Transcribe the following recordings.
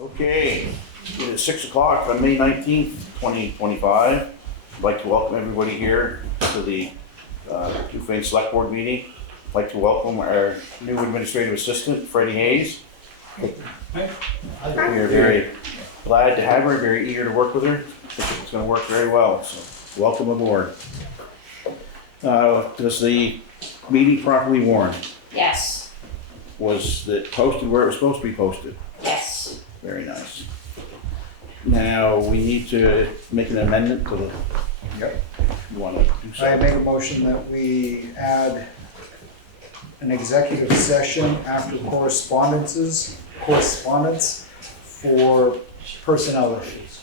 Okay, it is 6 o'clock on May 19th, 2025. I'd like to welcome everybody here to the Newfane Selectboard meeting. I'd like to welcome our new administrative assistant, Freddi Hayes. We are very glad to have her, very eager to work with her. I think it's going to work very well, so welcome aboard. Was the meeting properly warned? Yes. Was it posted where it was supposed to be posted? Yes. Very nice. Now, we need to make an amendment to the... Yep. You want to do I something? make a motion that we add an executive session after correspondence for personnel issues.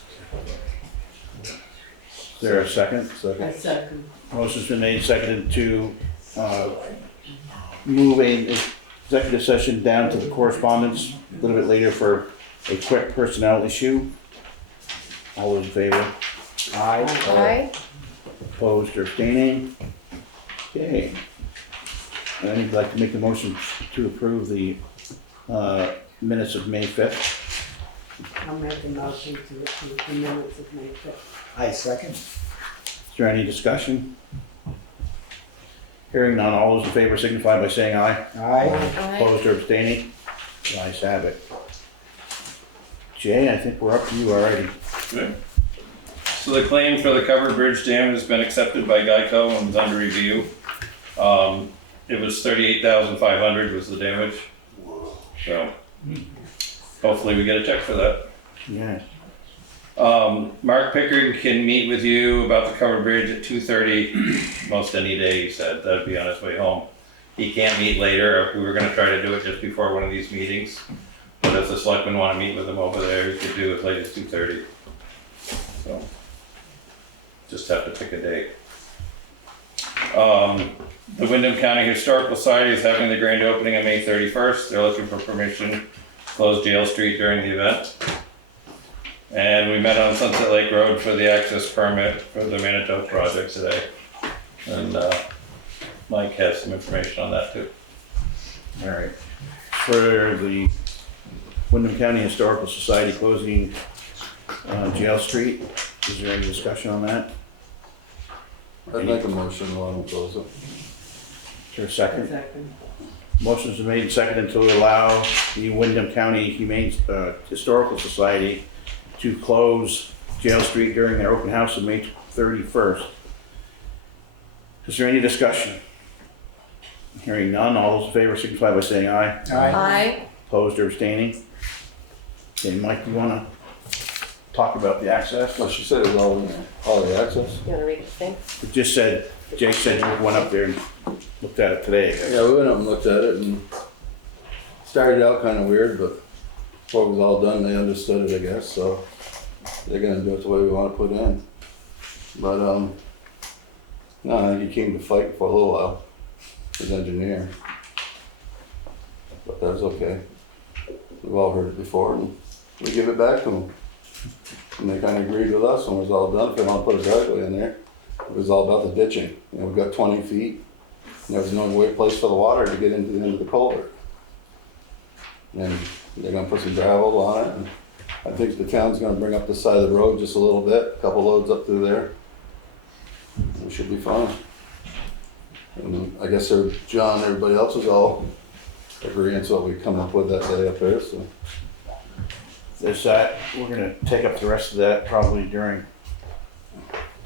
Is there a second? I second. Motion's been made, seconded to move a executive session down to the correspondence a little bit later for a quick personnel issue. All those in favor? Aye. Opposed or abstaining? Okay. I'd like to make a motion to approve the minutes of May 5th. I'll make a motion to approve the minutes of May 5th. I second. Is there any discussion? Hearing none, all those in favor signify by saying aye. Aye. Opposed or abstaining? The ayes have it. Jay, I think we're up to you already. Good. So the claim for the covered bridge dam has been accepted by Geico and is under review. It was $38,500 was the damage. So hopefully we get a check for that. Yes. Mark Pickard can meet with you about the covered bridge at 2:30 most any day, he said. That'd be on his way home. He can't meet later. We were gonna try to do it just before one of these meetings. But if the selectmen wanna meet with him over there, he could do as late as 2:30. So, just have to pick a date. The Windham County Historical Society is having the grand opening on May 31st. They're looking for permission to close Jail Street during the event. And we met on Sunset Lake Road for the access permit for the Manitou project today. And Mike has some information on that too. All right. For the Windham County Historical Society closing Jail Street, is there any discussion on that? I'd make a motion to let them close it. Is there a second? Second. Motion's been made and seconded to allow the Windham County Humane Historical Society to close Jail Street during their open house on May 31st. Is there any discussion? Hearing none, all those in favor signify by saying aye. Aye. Opposed or abstaining? Okay, Mike, do you wanna talk about the access? Well, she said it was all the access. You wanna read the thing? It just said, Jake said you went up there and looked at it today. Yeah, we went up and looked at it and started out kind of weird, but before it was all done, they understood it, I guess, so they're gonna do it the way we want to put in. But, no, I think he came to fight for a little while, his engineer. But that's okay. We've all heard it before and we give it back to them. And they kind of agreed with us when it was all done, if they want to put a driveway in there. It was all about the ditching. You know, we've got 20 feet. And there was no place for the water to get into the end of the culvert. And they're gonna put some gravel on it. And I think the town's gonna bring up the side of the road just a little bit, a couple loads up through there. We should be fine. And I guess John and everybody else was all agreeing to what we come up with that day up there, so. There's that, we're gonna take up the rest of that probably during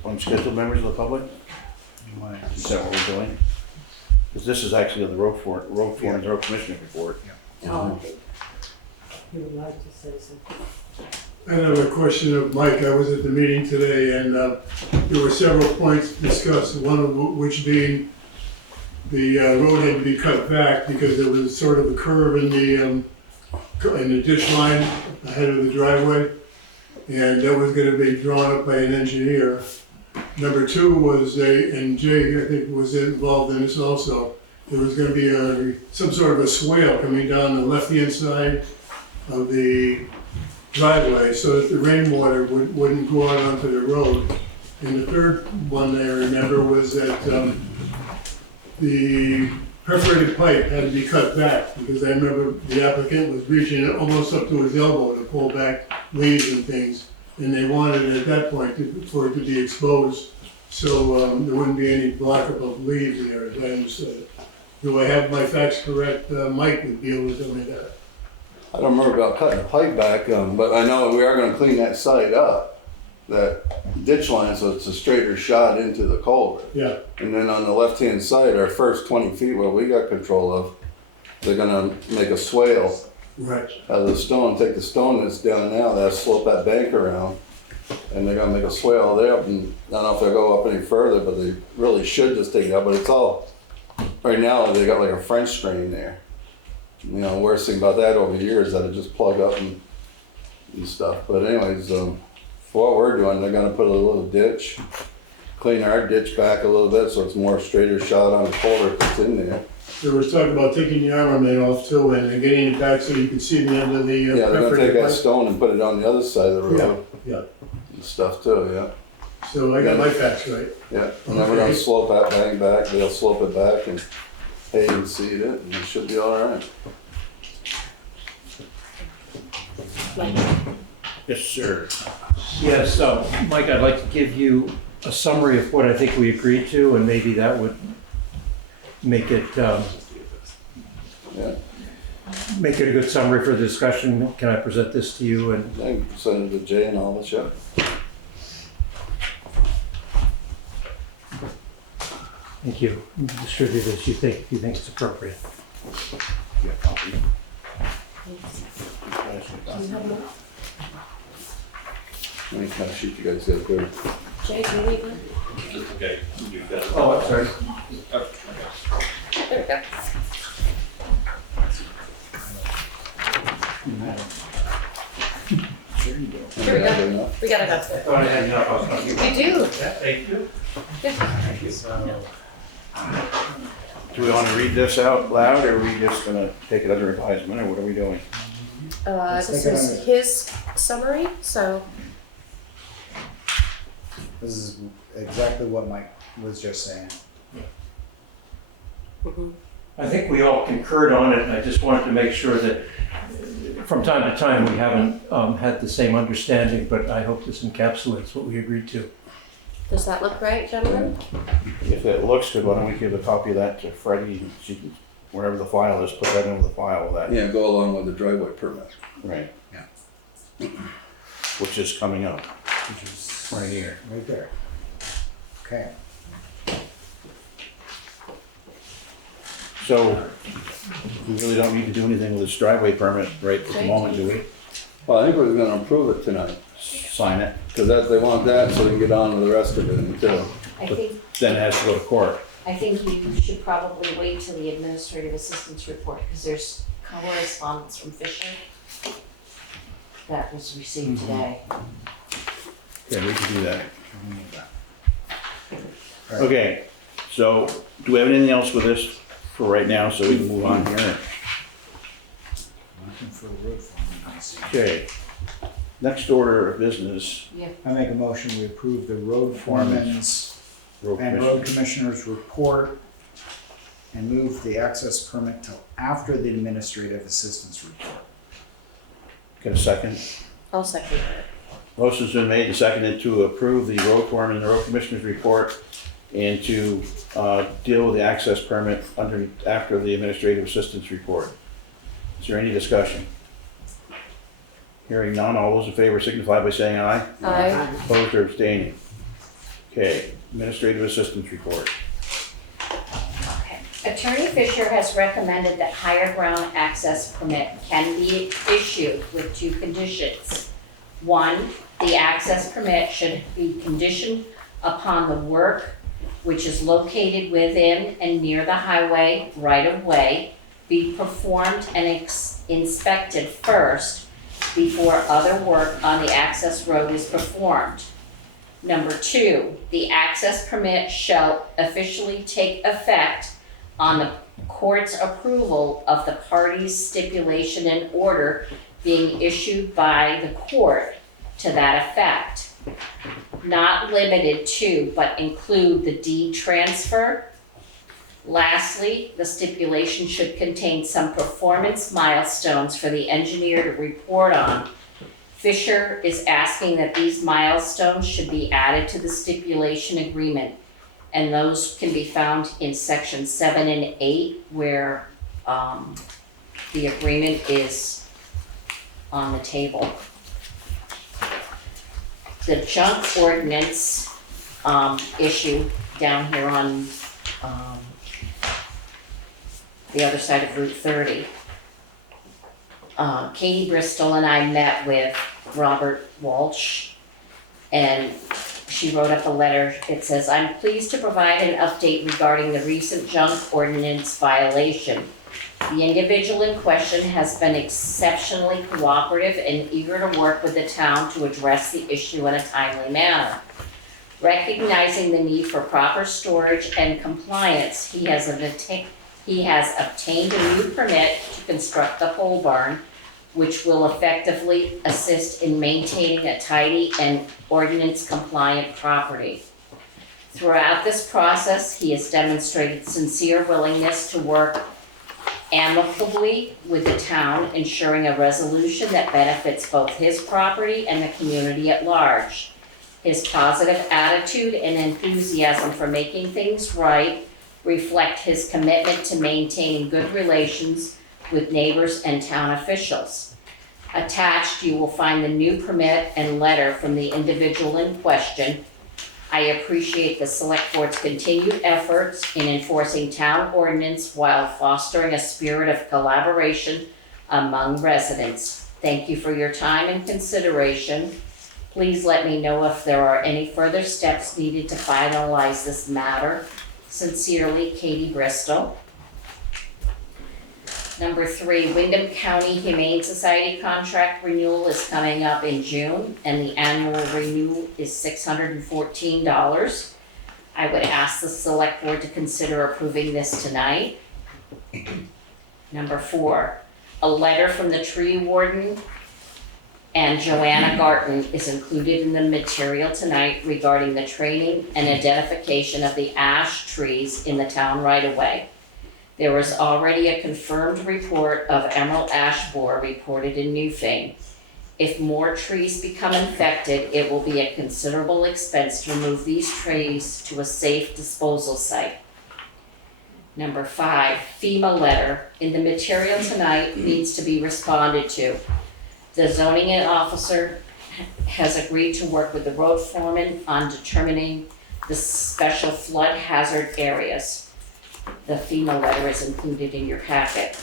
unscheduled members of the public. Is that what we're doing? Because this is actually on the road foreman's road commissioner report. Oh. You would like to say something? I have a question of Mike. I was at the meeting today and there were several points discussed, one of which being the road had to be cut back because there was sort of a curve in the ditch line ahead of the driveway, and that was going to be drawn up by an engineer. Number two was and Jay, I think, was involved in this also. There was going to be some sort of a swale coming down the left-hand side of the driveway so that the rainwater wouldn't go out onto the road. And the third one I remember was that the perforated pipe had to be cut back, because I remember the applicant was reaching almost up to his elbow to pull back leaves and things, and they wanted it at that point for it to be exposed, so there wouldn't be any blockup of leaves there, as I understood it. Do I have my facts correct? Mike would be able to tell me that. I don't remember about cutting the pipe back, but I know we are gonna clean that site up, that ditch line, so it's a straighter shot into the culvert. Yeah, And then on the left-hand side, our first 20 feet where we got control of, they're gonna make a swale right. out of the stone, take the stone that's down now, that slope that bank around, and they're gonna make a swale there, and I don't know if they'll go up any further, but they really should just take it out, but it's all, right now, they got like a French drain there. You know, worst thing about that over the years is that it just plug up and stuff, but anyways, for what we're doing, they're gonna put a little ditch, clean our ditch back a little bit so it's more straighter shot on the culvert that's in there. There was talk about taking the armament off too and getting it back so you could see the end of the. Yeah, they're gonna take perforated that pipe. stone and put it on the other side of the road Yeah, and stuff too, yeah. so I got my facts right. Yeah, and then we're gonna slope that bank back, they'll slope it back and hay and seed it, and it should be all right. Yes, sir. Yes, Mike, I'd like to give you a summary of what I think we agreed to, and maybe that would make it, Yeah, make it a good summary for the discussion. Can I present this to you? And I can send it to Jay and all that, yeah. thank you. Distribute this if you think it's appropriate. You got a copy? Do you have one? Any kind of sheet you guys got there? Jay, do you need one? Okay. You got it. Oh, I'm sorry. There we go. Here we go. We got it up there. Thought I had enough. I was gonna give You do. Yeah, thank you. Thank you. Do we want to read this out loud, or are we just gonna take it under advisement, or what are we doing? Let's This take it is under- his summary, so This is exactly what Mike was just saying. I think we all concurred on it, and I just wanted to make sure that from time to time, we haven't had the same understanding, but I hope this encapsulates what we agreed to. does that look right, gentlemen? If it looks good, why don't we give a copy of that to Freddi, and she can, wherever the file is, put that into the file of that. Yeah, go along with the driveway permit. Right. Yeah. Which is coming up, Which is right here. right there. Okay. So, we really don't need to do anything with this driveway permit right at the moment, do we? Well, I think we're gonna approve it tonight, Sign it, cause that, they want that so they can get on with the rest of it too. I think, then it has to go to court. I think you should probably wait till the administrative assistance report, because there's correspondence from Fisher that was received today. Yeah, we can do that. All right. Okay, so, do we have anything else with this for right now, so we can move on here? Looking for the road foreman. Okay, next order of business, I make a motion, we approve the road foreman's road and commission. road commissioner's report and move the access permit till after the administrative assistance report. Get a second? I'll second that. Motion's been made and seconded to approve the road foreman and the road commissioner's report and to deal with the access permit after the administrative assistance report. Is there any discussion? Hearing none, all those in favor signify by saying aye. Aye. Opposed or abstaining? Okay, administrative assistance report. Okay. Attorney Fisher has recommended that HigherGround access permit can be issued with two conditions. One, the access permit should be conditioned upon the work which is located within and near the highway right-of-way be performed and inspected first before other work on the access road is performed. Number two, the access permit shall officially take effect on the court's approval of the parties' stipulation and order being issued by the court to that effect. Not limited to, but include the deed transfer, Lastly, the stipulation should contain some performance milestones for the engineer to report on. Fisher is asking that these milestones should be added to the stipulation agreement, and those can be found in section 7 and 8, where the agreement is on the table. The junk ordinance issue down here on the other side of Route 30. Katie Bristol and I met with Robert Walsh, and she wrote up a letter. It says, "I'm pleased to provide an update regarding the recent junk ordinance violation. The individual in question has been exceptionally cooperative and eager to work with the town to address the issue in a timely manner. Recognizing the need for proper storage and compliance, he has obtained a new permit to construct the pole barn, which will effectively assist in maintaining a tidy and ordinance-compliant property. Throughout this process, he has demonstrated sincere willingness to work amicably with the town, ensuring a resolution that benefits both his property and the community at large. His positive attitude and enthusiasm for making things right reflect his commitment to maintaining good relations with neighbors and town officials. Attached, you will find the new permit and letter from the individual in question. I appreciate the Select Board's continued efforts in enforcing town ordinance while fostering a spirit of collaboration among residents. Thank you for your time and consideration. Please let me know if there are any further steps needed to finalize this matter. Sincerely, Katie Bristol." Number 3, Wyndham County Humane Society contract renewal is coming up in June, and the annual renewal is $614. I would ask the Select Board to consider approving this tonight. Number 4, a letter from the tree warden and Joanna Garton is included in the material tonight regarding the training and identification of the ash trees in the town right-of-way. There was already a confirmed report of emerald ash borer reported in Newfane. If more trees become infected, it will be a considerable expense to remove these trees to a safe disposal site. Number 5, FEMA letter in the material tonight needs to be responded to. The zoning officer has agreed to work with the road foreman on determining the special flood hazard areas. The FEMA letter is included in your packet.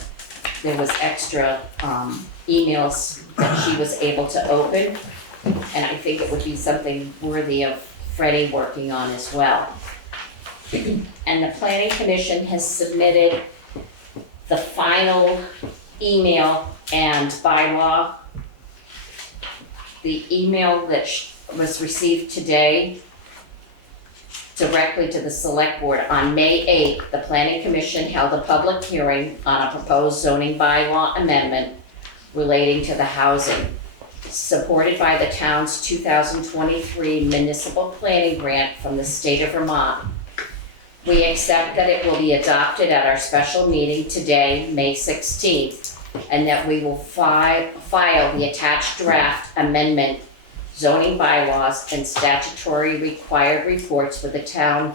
There was extra emails that she was able to open, and I think it would be something worthy of Freddi working on as well. And the Planning Commission has submitted the final email and bylaw. The email that was received today directly to the Select Board. On May 8th, the Planning Commission held a public hearing on a proposed zoning bylaw amendment relating to the housing, supported by the town's 2023 municipal planning grant from the state of Vermont. We accept that it will be adopted at our special meeting today, May 16th, and that we will file the attached draft amendment, zoning bylaws, and statutory required reports with the town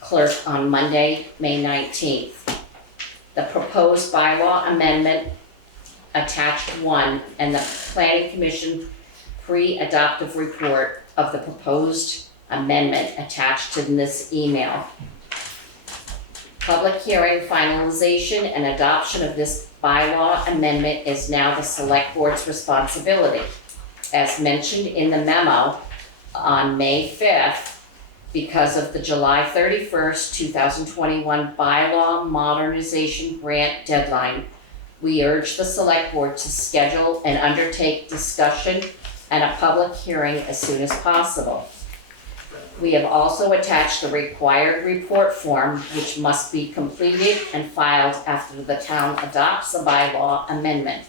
clerk on Monday, May 19th. The proposed bylaw amendment, attached 1, and the Planning Commission pre-adoptive report of the proposed amendment attached in this email. Public hearing, finalization, and adoption of this bylaw amendment is now the Select Board's responsibility. As mentioned in the memo, on May 5th, because of the July 31st, 2021 bylaw modernization grant deadline, we urge the Select Board to schedule and undertake discussion and a public hearing as soon as possible. We have also attached the required report form, which must be completed and filed after the town adopts the bylaw amendment.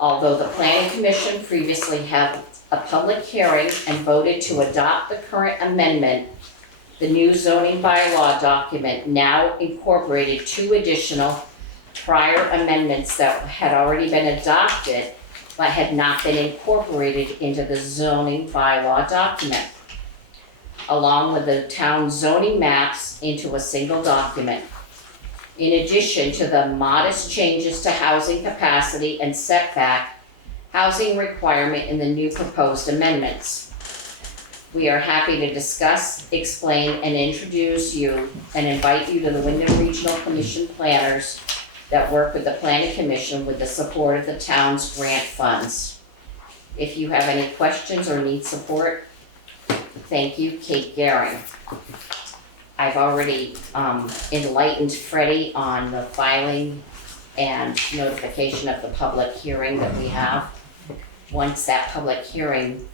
Although the Planning Commission previously had a public hearing and voted to adopt the current amendment, The new zoning bylaw document now incorporated 2 additional prior amendments that had already been adopted but had not been incorporated into the zoning bylaw document, along with the town zoning maps into a single document. In addition to the modest changes to housing capacity and setback housing requirement in the new proposed amendments. We are happy to discuss, explain, and introduce you and invite you to the Wyndham Regional Commission planners that work with the Planning Commission with the support of the town's grant funds. If you have any questions or need support, thank you, Kate Garing. I've already enlightened Freddi on the filing and notification of the public hearing that we have. Once that public hearing,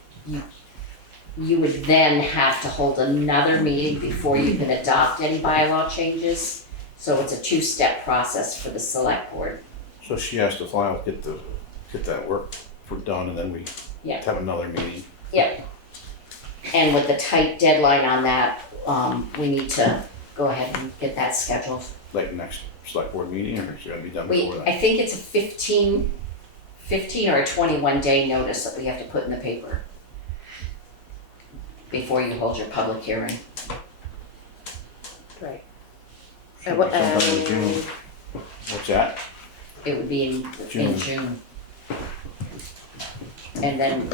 you would then have to hold another meeting before you can adopt any bylaw changes. So it's a 2-step process for the select board. So she has to file, get that work done, and then we Yeah. have another meeting. Yep. And with the tight deadline on that, we need to go ahead and get that scheduled. Like next select board meeting, or it's gonna be done before that? I think it's a 15 or a 21-day notice that we have to put in the paper before you hold your public hearing. Right. Should be sometime in June. What's that? It would be in June. June. And then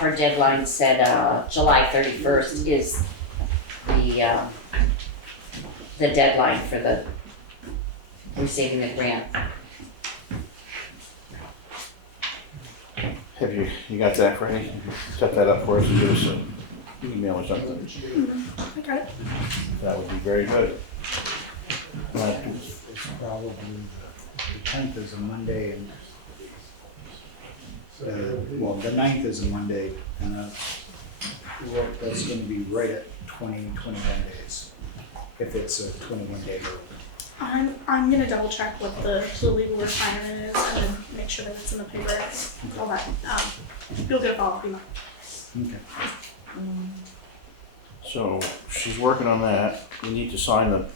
our deadline said, July 31st is the deadline for the receiving the grant. Have you got that, Freddi? Set that up for us and give us an email or something? I got it. That would be very good. It's probably the 10th is a Monday and, the 9th is a Monday and that's gonna be right at 21 days. If it's a 21-day rule. I'm gonna double check what the legal requirement is and then make sure that it's in the paper. All that. You'll get a follow-up email. Okay. So she's working on that. We need to sign the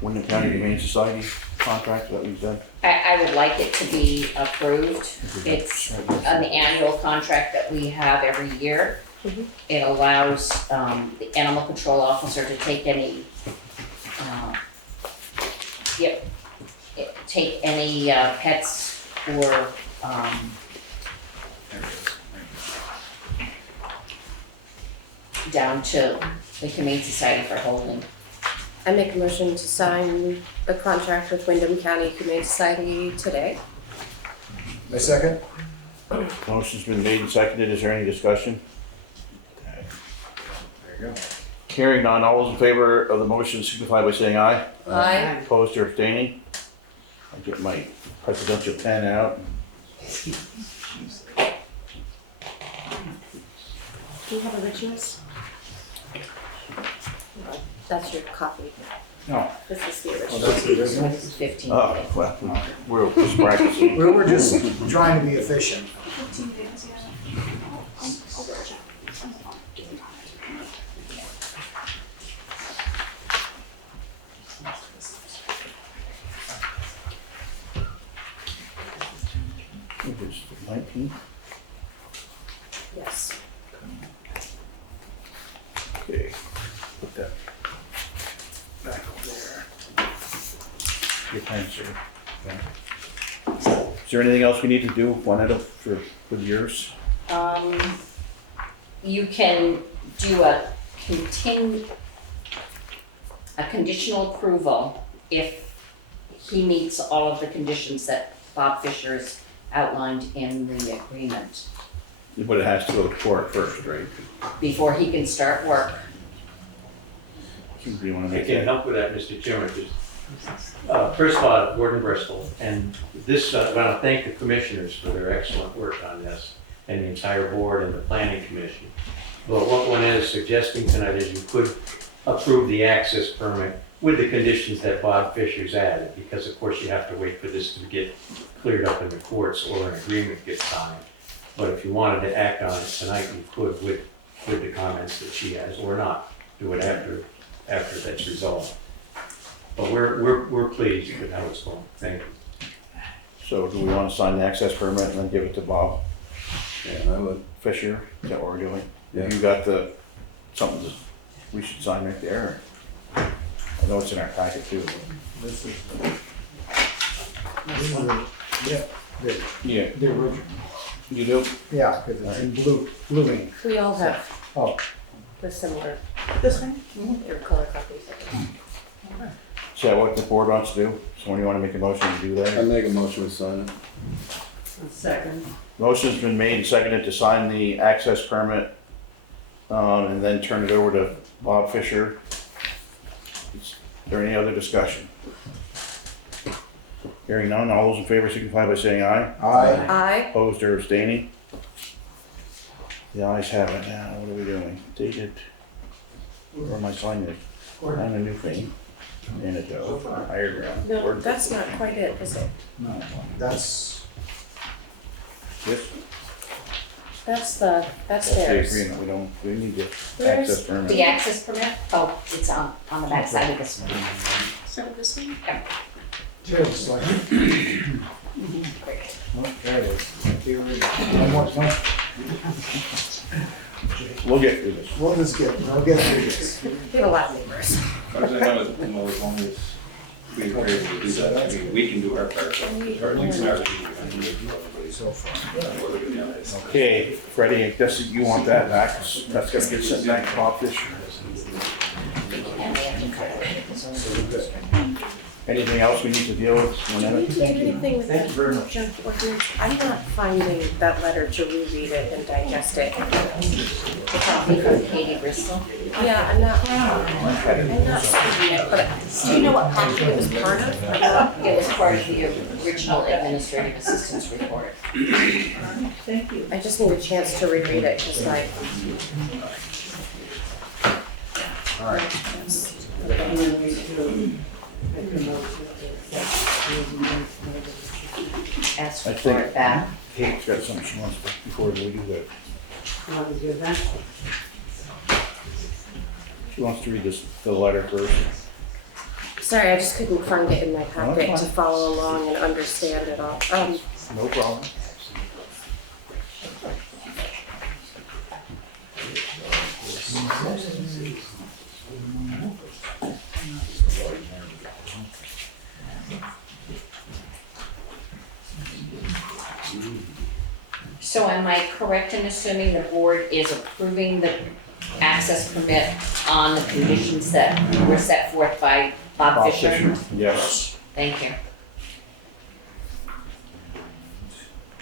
Wyndham County Humane Society contract, is that what you said? I would like it to be approved. It's an annual contract that we have every year. It allows the animal control officer to take any, pets or, down to the Humane Society for holding. I make a motion to sign the contract with Wyndham County Humane Society today. A second? Motion's been made and seconded. Is there any discussion? There you go. Hearing none, all those in favor of the motion signify by saying aye. Aye. Opposed or abstaining? I'll get my presidential pen out. Do you have originals? That's your copy. No. This is the Oh, original. that's the original? This is 15. Oh, well, we're just practicing. We're just trying to be efficient. 15 days, yeah. I'll double check. It's 19. Yes. Okay, put that back over there. Your pen, sir. Is there anything else we need to do, Juanita, for yours? You can do a conditional approval if he meets all of the conditions that Bob Fisher has outlined in the agreement But it has to go to court first, right? before he can start work. Do you wanna I make can that? help with that, Mr. Chairman. First of all, Gordon Bristol, and this, I want to thank the commissioners for their excellent work on this, and the entire board and the planning commission. But what one is suggesting tonight is you could approve the access permit with the conditions that Bob Fisher's added, because of course you have to wait for this to get cleared up in the courts or an agreement gets signed. But if you wanted to act on it tonight, you could with the comments that she has, or not. Do it after after that's resolved. But we're pleased with how it's going. Thank you. So do we want to sign the access permit and then give it to Bob Yeah, I would. Fisher? Is that what we're doing? Yeah. You got something we should sign right there? I know it's in our packet too. This is yeah, Yeah, the original. you do? Yeah, because it's in blue ink. We all have Oh, the similar, This one? your color copies of it. Is that what the board wants to do? Someone you want to make a motion to do I that? make a motion to sign it. Second. Motion's been made and seconded to sign the access permit, and then turn it over to Bob Fisher. Is there any other discussion? Hearing none, all those in favor signify by saying aye. aye. Aye. Opposed or abstaining? The ayes have it. Now, what are we doing? Dated, where am I signing it? On a Newfane, Manitou, HigherGround. No, that's not quite it, is it? No, that's, This, That's that's the theirs. agreement, we need the Where's access permit. The access permit, oh, it's on the back side of this one. So this one? just like, Great. oh, there it is. The original. One more, no, We'll get through this. we'll just get through this. We have a lot of neighbors. As far as I know, as long as we agree to do that, I mean, we can do our part, or at least our. So far. Okay, Freddie, I guess you want that back, that's gonna get sent back to Bob Fisher. And we have to cover it. So we're good. Anything else we need to deal with? Do we need to do anything with Thank you very much. junk ordinance? I'm not finding that letter to reread it and digest it. The copy from Katie Bristol. Yeah, I'm not seeing it, but do you know what packet it was part of? Or not? It was part of the original administrative assistance report. I just need a chance to reread it, just like. All right. Ask I for think- it back. Kate's got something she wants to, before we do that. She wants to read the letter first. Sorry, I just couldn't find it in my packet fine. to follow along and understand it all. No problem. So am I correct in assuming the board is approving the access permit on the conditions that were set forth by Bob Fisher? Yes. Thank you.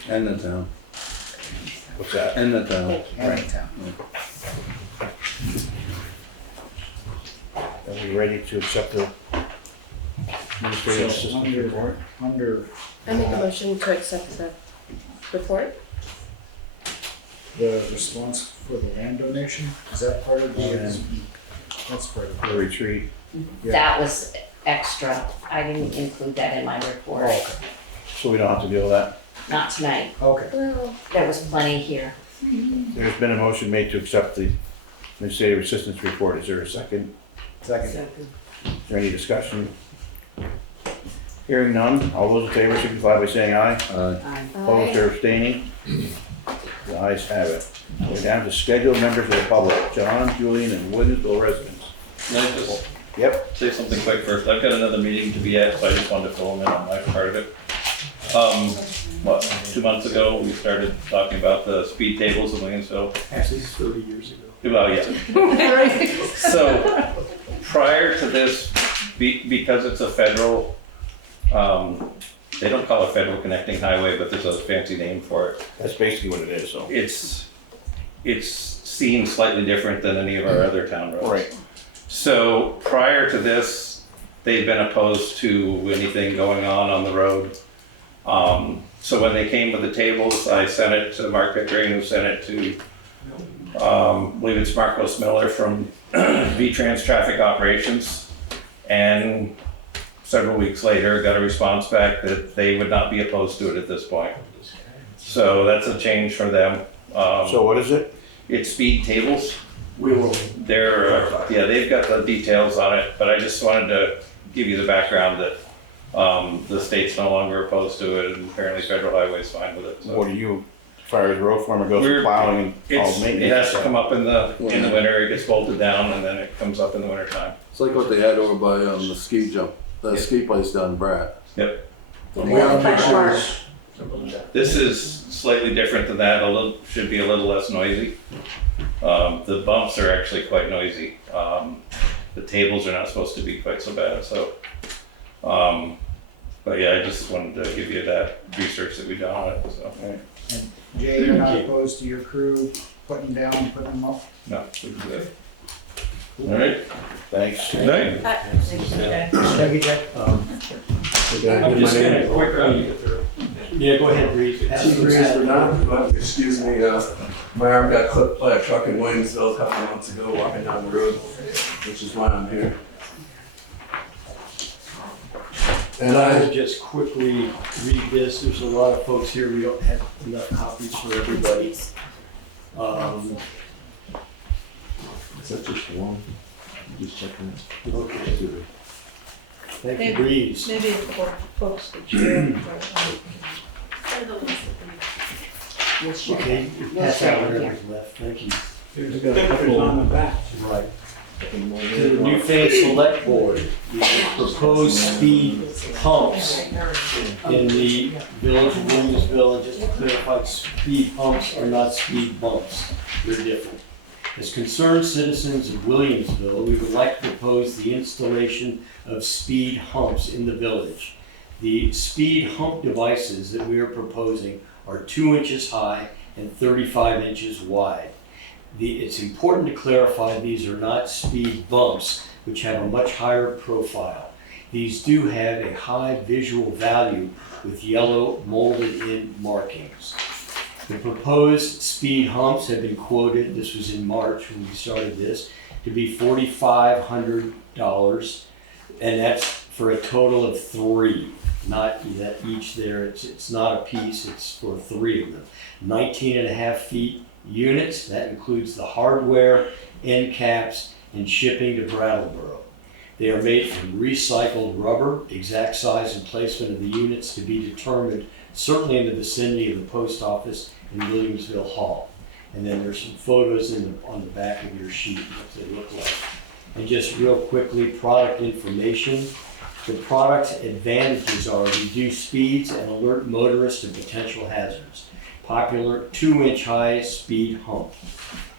And the town. What's that? And the town. Anytime. Are we ready to accept the administrative assistant report? Under I make a motion to accept the report. the response for the land donation, is that part of the, that's part of The the. retreat. Yeah. That was extra. I didn't include that in my report. Oh, okay. So we don't have to deal with that. Not tonight. Okay. Well, There was plenty here. There's been a motion made to accept the administrative assistance report. Is there a second? Second. Is there any discussion? Hearing none, all those in favor signify by saying aye. Opposed or abstaining? The ayes have it. We're down to scheduled members of the public, John, Julian, and Williamsville residents. Can I just Yep. say something quick first? I've got another meeting to be at, so I just wanted to fill them in on my part of it. 2 months ago, we started talking about the speed tables in Williamsville. Actually, it's 30 years ago. Well, yeah. So, prior to this, because it's a federal, they don't call it federal connecting highway, but there's a fancy name for it. That's basically what it is, so. It's seen slightly different than any of our other town roads. Right. So prior to this, they've been opposed to anything going on the road. So when they came with the tables, I sent it to Mark Pickering, who sent it to, I believe it's Marcos Miller from V-Trans Traffic Operations. And several weeks later, got a response back that they would not be opposed to it at this point. So that's a change for them. So what is it? It's speed tables. We will. Yeah, they've got the details on it, but I just wanted to give you the background that the state's no longer opposed to it, and apparently federal highway is fine with it. So. What do you, as far as road foreman goes, for We're- plowing and all It maintenance? has to come up in the winter, it gets bolted down, and then it comes up in the winter time. It's like what they had over by the ski jump, the ski place down in Bratt. Yep. We have By the park. pictures. This is slightly different than that, should be a little less noisy. The bumps are actually quite noisy. The tables are not supposed to be quite so bad, so. But yeah, I just wanted to give you that research that we done on it, so. And Jay, you're not opposed to your crew putting down, putting them up? No, we can do it. All right, Thanks. good night. Thank you, Jay. I'm just gonna quickly, yeah, go ahead, Reed. Excuse me, my arm got clipped by a truck in Williamsville a couple of months ago walking down the road, which is why I'm here. And I I, would just quickly read this. There's a lot of folks here. We don't have enough copies for everybody. is that just one? Just checking it. Okay. Thank you, Breeze. Maybe a couple folks could share. Okay, pass out whatever's left. Thank you. There's got a couple on the back. Right. To the Newfane Selectboard, the proposed speed humps in the village of Williamsville, and just to clarify, speed humps are not speed bumps. They're different. As concerned citizens of Williamsville, we would like to propose the installation of speed humps in the village. The speed hump devices that we are proposing are 2 inches high and 35 inches wide. It's important to clarify these are not speed bumps, which have a much higher profile. These do have a high visual value with yellow molded in markings. The proposed speed humps have been quoted, this was in March when we started this, to be $4,500, and that's for a total of 3. Not that each there, it's not a piece, it's for 3 of them. 19.5 feet units, that includes the hardware, end caps, and shipping to Brattleboro. They are made from recycled rubber, exact size and placement of the units to be determined, certainly in the vicinity of the post office in Williamsville Hall. And then there's some photos on the back of your sheet, what they look like. And just real quickly, product information. The product's advantages are reduced speeds and alert motorists to potential hazards. Popular 2-inch high speed hump.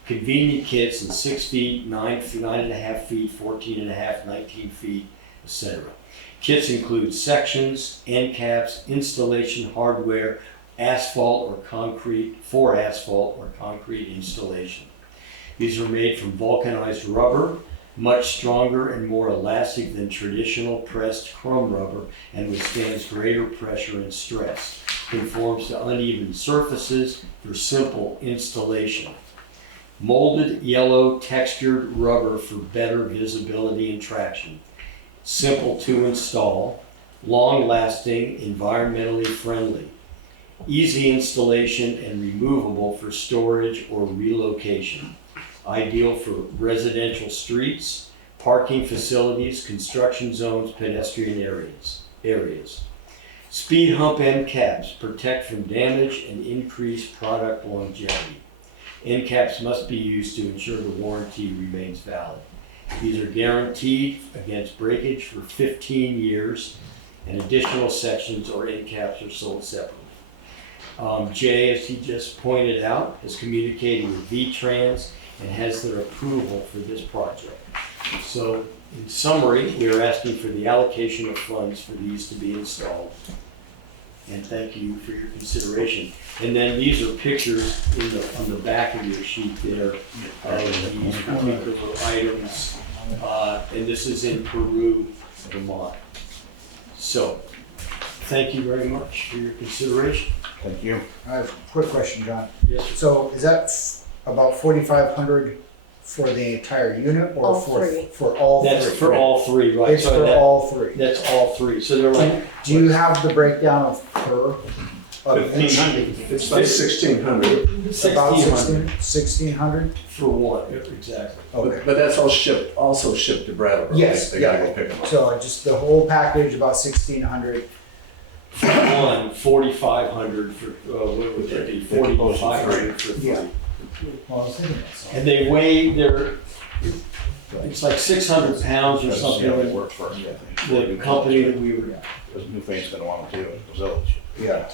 Convenient kits in 6 feet, 9.5 feet, 14.5, 19 feet, etc. Kits include sections, end caps, installation hardware, asphalt or concrete installation. These are made from vulcanized rubber, much stronger and more elastic than traditional pressed chrome rubber, and withstands greater pressure and stress. Conforms to uneven surfaces for simple installation. Molded yellow textured rubber for better visibility and traction. Simple to install, long lasting, environmentally friendly. Easy installation and removable for storage or relocation. Ideal for residential streets, parking facilities, construction zones, pedestrian areas. Speed hump end caps protect from damage and increase product longevity. End caps must be used to ensure the warranty remains valid. These are guaranteed against breakage for 15 years, and additional sections or end caps are sold separately. Jay, as he just pointed out, is communicating with V-Trans and has their approval for this project. So, in summary, we are asking for the allocation of funds for these to be installed. And thank you for your consideration. And then these are pictures on the back of your sheet there of these particular items. And this is in Peru, Vermont. So, thank you very much for your consideration. Thank you. I have a quick question, John. Yes, sir. So is that about 4,500 for the entire unit or All for three. for all That's three? for all 3, right? It's So for all 3. That's all 3. So they're like. Do you have the breakdown of per? It's like 1,600, About 1,600 1,600? for what, exactly. Okay. but that's all shipped, also shipped to Brattleboro. Yes, They gotta yeah. go pick them up. So just the whole package, about 1,600. For one, 4,500 for, what would that be, 4,500 for three. Yeah. Well, I was thinking that, so. And they weigh their, it's like 600 pounds or Gotta see something. how they work first, I think. The company that we were, Because Newfane's gonna want them too, the village. Yeah.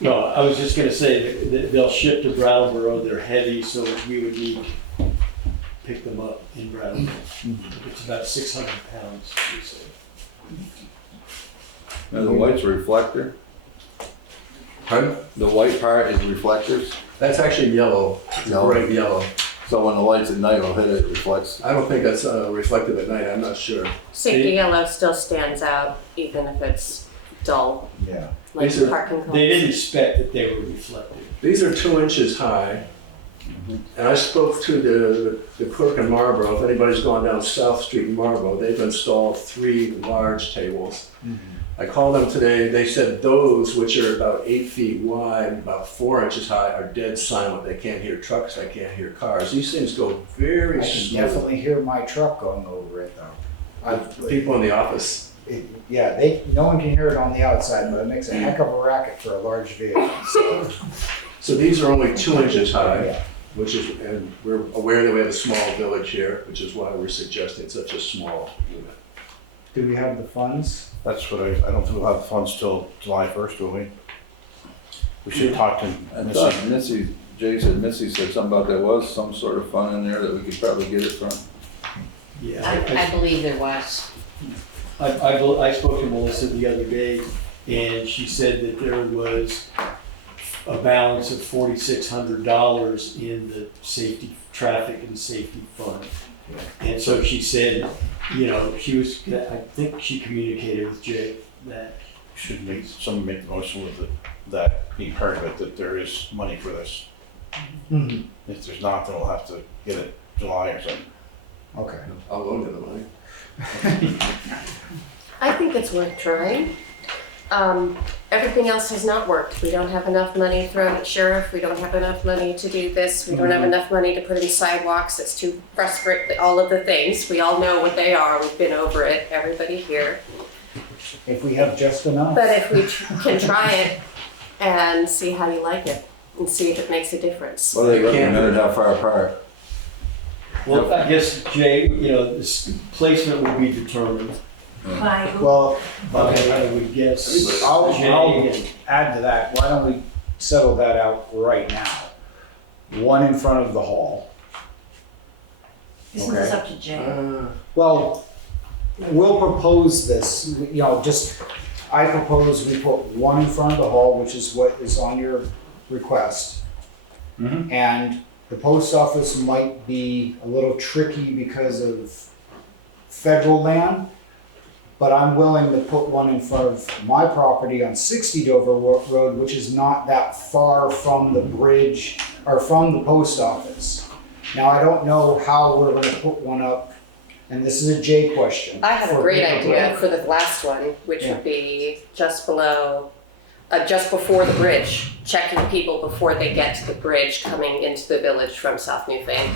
no, I was just gonna say that they'll ship to Brattleboro, they're heavy, so we would need to pick them up in Brattleboro. It's about 600 pounds, we say. And the white's a reflector. Pardon? The white part is reflectors. That's actually yellow, it's Yellow. bright yellow. So when the lights at night will hit it, it reflects. I don't think that's reflective at night, I'm not sure. Safety yellow still stands out even if it's dull, Yeah. like These are- parking cones. They didn't expect that they were reflective. These are 2 inches high. And I spoke to the clerk in Marlboro, if anybody's gone down South Street in Marlboro, they've installed 3 large tables. I called them today, they said those, which are about 8 feet wide, about 4 inches high, are dead silent. They can't hear trucks, they can't hear cars. These things go very I can smooth. definitely hear my truck going over it though. The people in the office, Yeah, no one can hear it on the outside, but it makes a heck of a racket for a large vehicle, so. so these are only 2 inches high, Yeah. which is, and we're aware that we have a small village here, which is why we're suggesting such a small unit. Do we have the funds? That's what I don't think we'll have funds till July 1st, will we? We should talk to I Missy. thought Missy, Jay said, Missy said something about there was some sort of fund in there that we could probably get it from. Yeah. I believe there was. I spoke to Melissa the other day, and she said that there was a balance of $4,600 in the traffic and safety fund. And so she said, you know, I think she communicated with Jay that. Should someone make the motion with that being part of it, that there is money for this. If there's not, then we'll have to get it July or something. Okay. I'll loan you the money. I think it's worth trying. Everything else has not worked. We don't have enough money thrown at sheriff. We don't have enough money to do this. We don't have enough money to put in sidewalks. It's too frustrating. All of the things. We all know what they are. We've been over it. Everybody here. If we have just enough. But if we can try it and see how you like it and see if it makes a difference. What are they recommended, how far apart? Well, I guess, Jay, you know, this placement will be determined Well, by, I would guess, I'll Jay and add to that. Why don't we settle that out right now? One in front of the hall. Isn't this up to Jay? Well, we'll propose this, you know, I propose we put one in front of the hall, which is what is on your request. And the post office might be a little tricky because of federal land, but I'm willing to put one in front of my property on 60 Dover Road, which is not that far from the bridge or from the post office. Now, I don't know how we're gonna put one up, and this is a J question. I have a great idea for the last one, which Yeah. would be just before the bridge, checking people before they get to the bridge coming into the village from South Newfane.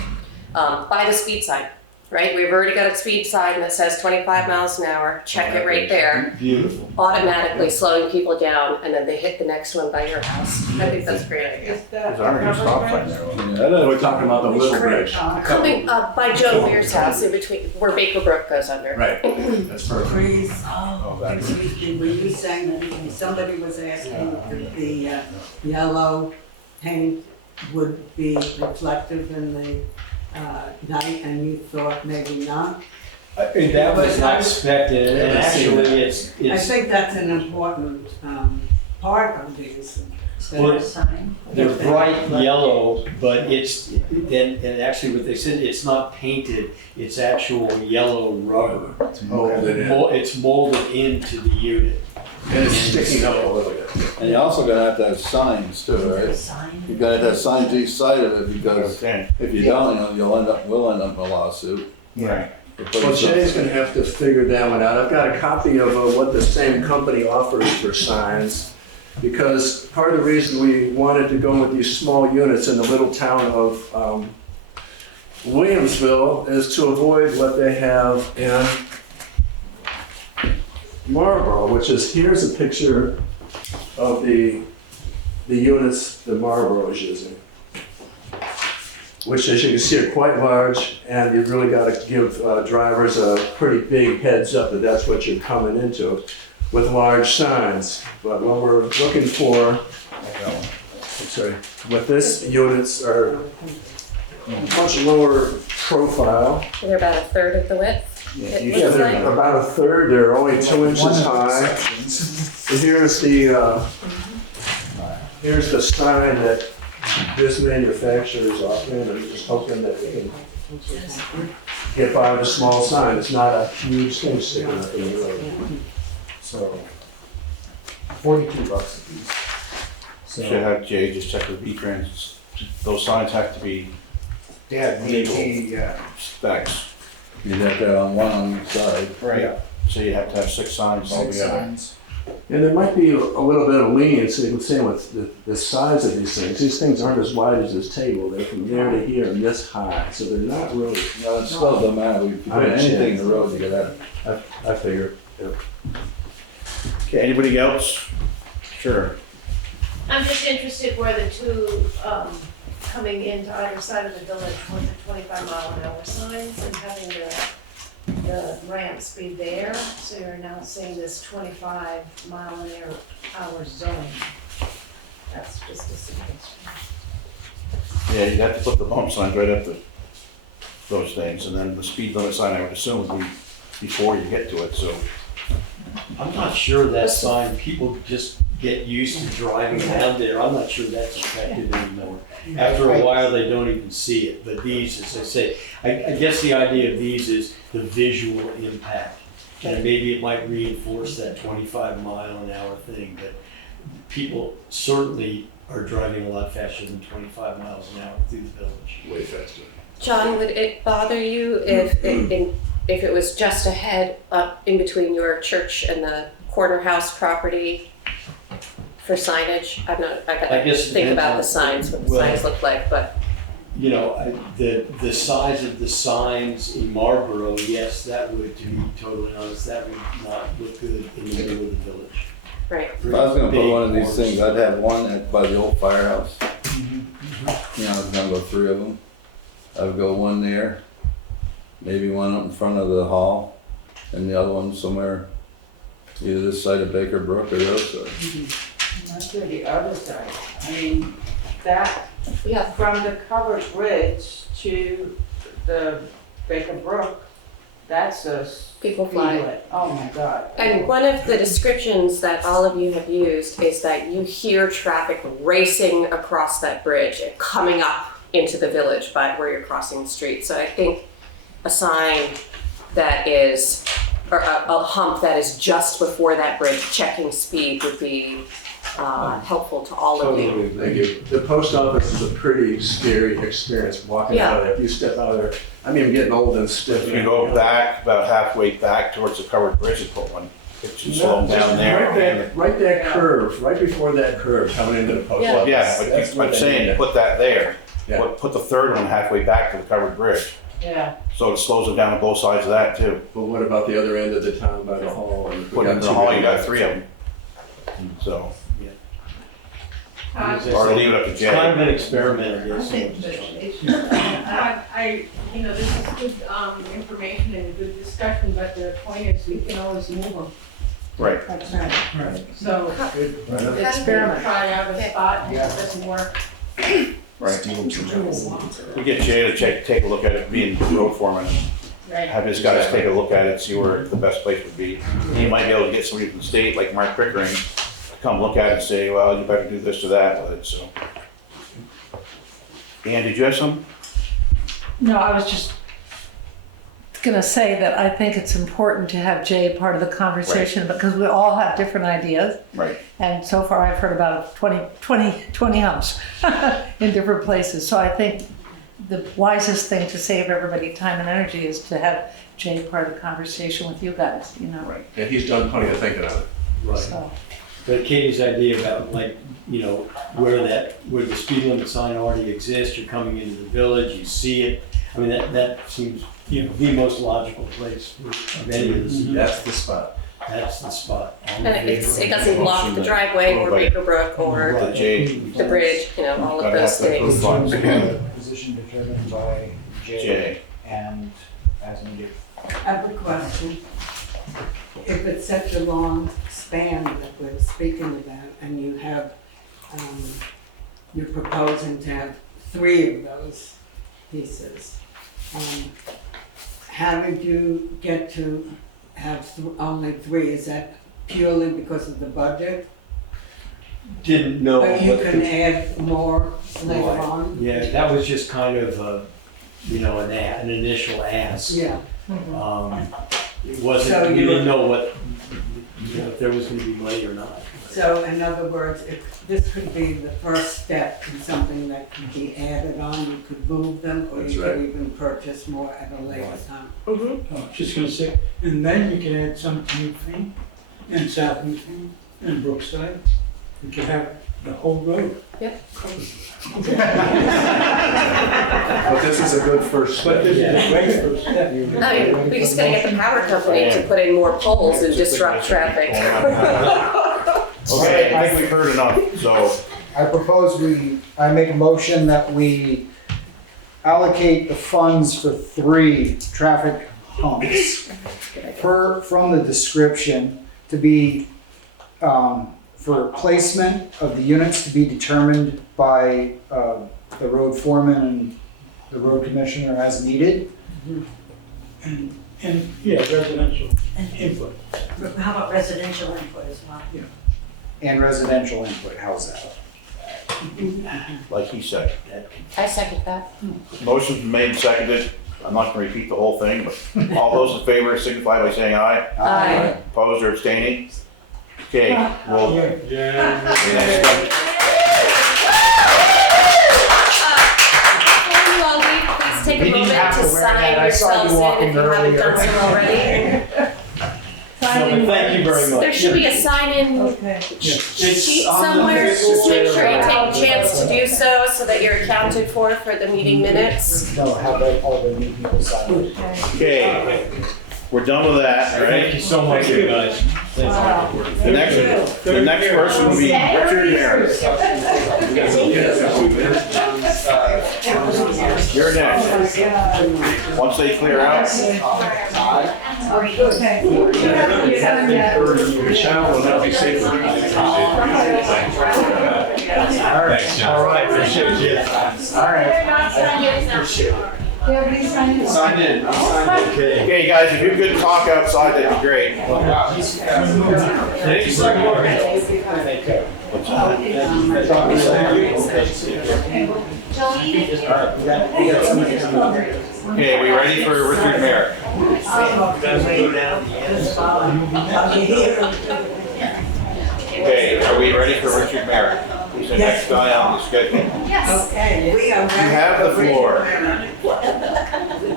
By the speed sign, right? We've already got a speed sign that says 25 miles an hour, check it right there, beautiful. automatically slowing people down, and then they hit the next one by your house. I think that's a great idea. Is that There's already a stop sign covered there. We're talking about the little bridge. Coming by Joe Weir's house, in between, where Baker Brook goes under. Right, that's perfect. trees? Oh, that is- Excuse me, were you saying that somebody was asking if the yellow paint would be reflective in the night, and you thought maybe not? And that was not expected, and actually, I it's, think that's an important part of these. Well, they're bright yellow, but and actually what they said, it's not painted, it's actual yellow rubber. It's molded in. It's molded into the unit. And it's sticking up a little bit. And you're also gonna have to have signs too, right? You gotta have signs each side of it, because Okay. if you don't, we'll end up in a lawsuit. Yeah. Well, Jay's gonna have to figure that one out. I've got a copy of what the same company offers for signs, because part of the reason we wanted to go with these small units in the little town of Williamsville is to avoid what they have in Marlboro, which is, here's a picture of the units that Marlboro is using, which, as you can see, are quite large, and you've really got to give drivers a pretty big heads up that that's what you're coming into with large signs. But what we're looking for, sorry, with this units are much lower profile. They're about a third of the width. It Yeah, looks they're like. about a third, they're only 2 One inches of the high. sections. And here's the sign that this manufacturer is offering. I'm just hoping that we can get by with a small sign. It's not a huge thing sticking up in the road. So, $42 a piece. Should So, have Jay just check with V-Trans. Those signs have to be they had DT, specs. You'd have to have on one on each side. yeah, So you have to have 6 signs 6 altogether. signs. And there might be a little bit of leniency with saying with the size of these things. These things aren't as wide as this table. They're from there to here and this high. So they're not really, No, it still doesn't matter. If you put anything in the road, you gotta have. I figure. Okay, anybody else? Sure. I'm just interested where the two, coming into either side of the village with the 25-mile-an-hour signs and having the ramps be there. So you're now seeing this 25-mile-an-hour zone. That's just a suggestion. Yeah, you'd have to put the bump signs right up to those things, and then the speed limit sign, I would assume, would be before you get to it, so. I'm not sure that sign, people just get used to driving down there. I'm not sure that's effective anymore. After a while, they don't even see it. But these, as I say, I guess the idea of these is the visual impact. And maybe it might reinforce that 25-mile-an-hour thing, but people certainly are driving a lot faster than 25 miles an hour through the village. Way faster. John, would it bother you if it was just ahead up in between your church and the corner house property for signage? I I gotta guess it think depends about on- the signs, what the well- signs look like, but You know, the size of the signs in Marlboro, yes, that would, to be totally honest, that would not look good in the middle of the village. right. If I was gonna put Big one of these ones. things, I'd have one by the old firehouse. You know, I was gonna go 3 of them. I would go one there, maybe one up in front of the hall, and the other one somewhere either this side of Baker Brook or the other side. Not to the other side. I mean, that, Yeah, from the covered bridge to the Baker Brook, that's a people fly. speedway. Oh my God. And one of the descriptions that all of you have used is that you hear traffic racing across that bridge and coming up into the village by where you're crossing the street. So I think a sign that is, or a hump that is just before that bridge checking speed would be helpful to all of you. Totally, thank you. The post office is a pretty scary experience walking out of there. If you step out of there, I'm even getting old and stiff. If you go back, about halfway back towards the covered bridge and put one, it should slow them down there. Right that curve, right before that curve coming into the post Yeah. office. Yeah, but That's what I'm they saying, need. put that there. Yeah. Put the third one halfway back to the covered bridge, Yeah. so it slows them down on both sides of that too. But what about the other end of the town by the hall? And Put it in the hall, you got 3 of them. So, or leave it up to It's kind Jay. of an experiment, I I guess. think that it should, this is good, information and a good discussion, but the point is we can always move them. Right. That's right. So Experiment. experiment, try out a spot, and if it doesn't work, Right. We get Jay to take a look at it, being road foreman, right? have his guys take a look at it, see where the best place would be. He might be able to get somebody from the state, like Mark Pickering, to come look at it and say, well, you better do this or that with it, so. Ann, did you have some? No, I was just gonna say that I think it's important to have Jay part of the conversation because we all have different ideas. Right. And so far I've heard about 20 humps in different places. So I think the wisest thing to save everybody time and energy is to have Jay part of the conversation with you guys, you know, Right. And he's done plenty of thinking on it. Right. so. But Katie's idea about like, you know, where the speed limit sign already exists, you're coming into the village, you see it. I mean, that seems, you know, the most logical place of any of this. That's the spot. That's the spot. And it doesn't block the driveway or Baker Brook or The J. the bridge, you know, all of Gotta those have to approve things. funds. Position determined by Jay J. and as needed. I have a question. If it's such a long span that we're speaking about, and you have, you're proposing to have 3 of those pieces, how did you get to have only 3? Is that purely because of the budget? Didn't know. But you what can the- add more later Right. on? Yeah, that was just kind of a, you know, an initial ask. Yeah. It So wasn't, we you didn't were- know what, you know, if there was gonna be money or not. So in other words, if this could be the first step in something that could be added on, you could move them, or That's you right. could even purchase more at a later time. Mm-hmm. I was just gonna say, and then you can add some to Newfane and South Newfane and Brookside. You can have the whole road. But this is a good first But step. this is a great first step. I mean, we just gotta get the power company to put in more poles and disrupt traffic. Okay, I think we've heard enough, so, I propose I make a motion that we allocate the funds for 3 traffic humps from the description to be, for placement of the units to be determined by, the road foreman and the road commissioner as needed. And, yeah, residential input. How about residential input as well? And residential input, how's that? like he said. I second that. Motion's made and seconded. I'm not gonna repeat the whole thing, but all those in favor signify by saying aye. Aye. Opposed or abstaining? Okay, well, Before you all leave, please take a You didn't moment have to to wear that. sign I saw you yourselves in walking if you haven't earlier. done so already. Thank you very much. There should be a sign-in Okay. sheet somewhere. Just make sure you take a chance to do so that you're accounted for the meeting minutes. No, have all the new people sign. okay, we're done with that, all Thank right? you so much, you guys. Wow. The next person will be Richard Merrick. You're next. Once they clear out. Your child will not be safe. All right, appreciate you. Signed in. Okay. Okay, guys, if you could talk outside, that'd be great. Thanks, Select-Board. Okay, we ready for Richard Merrick? Okay, are we ready for Richard Merrick? He's the next guy on the schedule. Okay, we are ready. You have the for Richard floor. Merrick.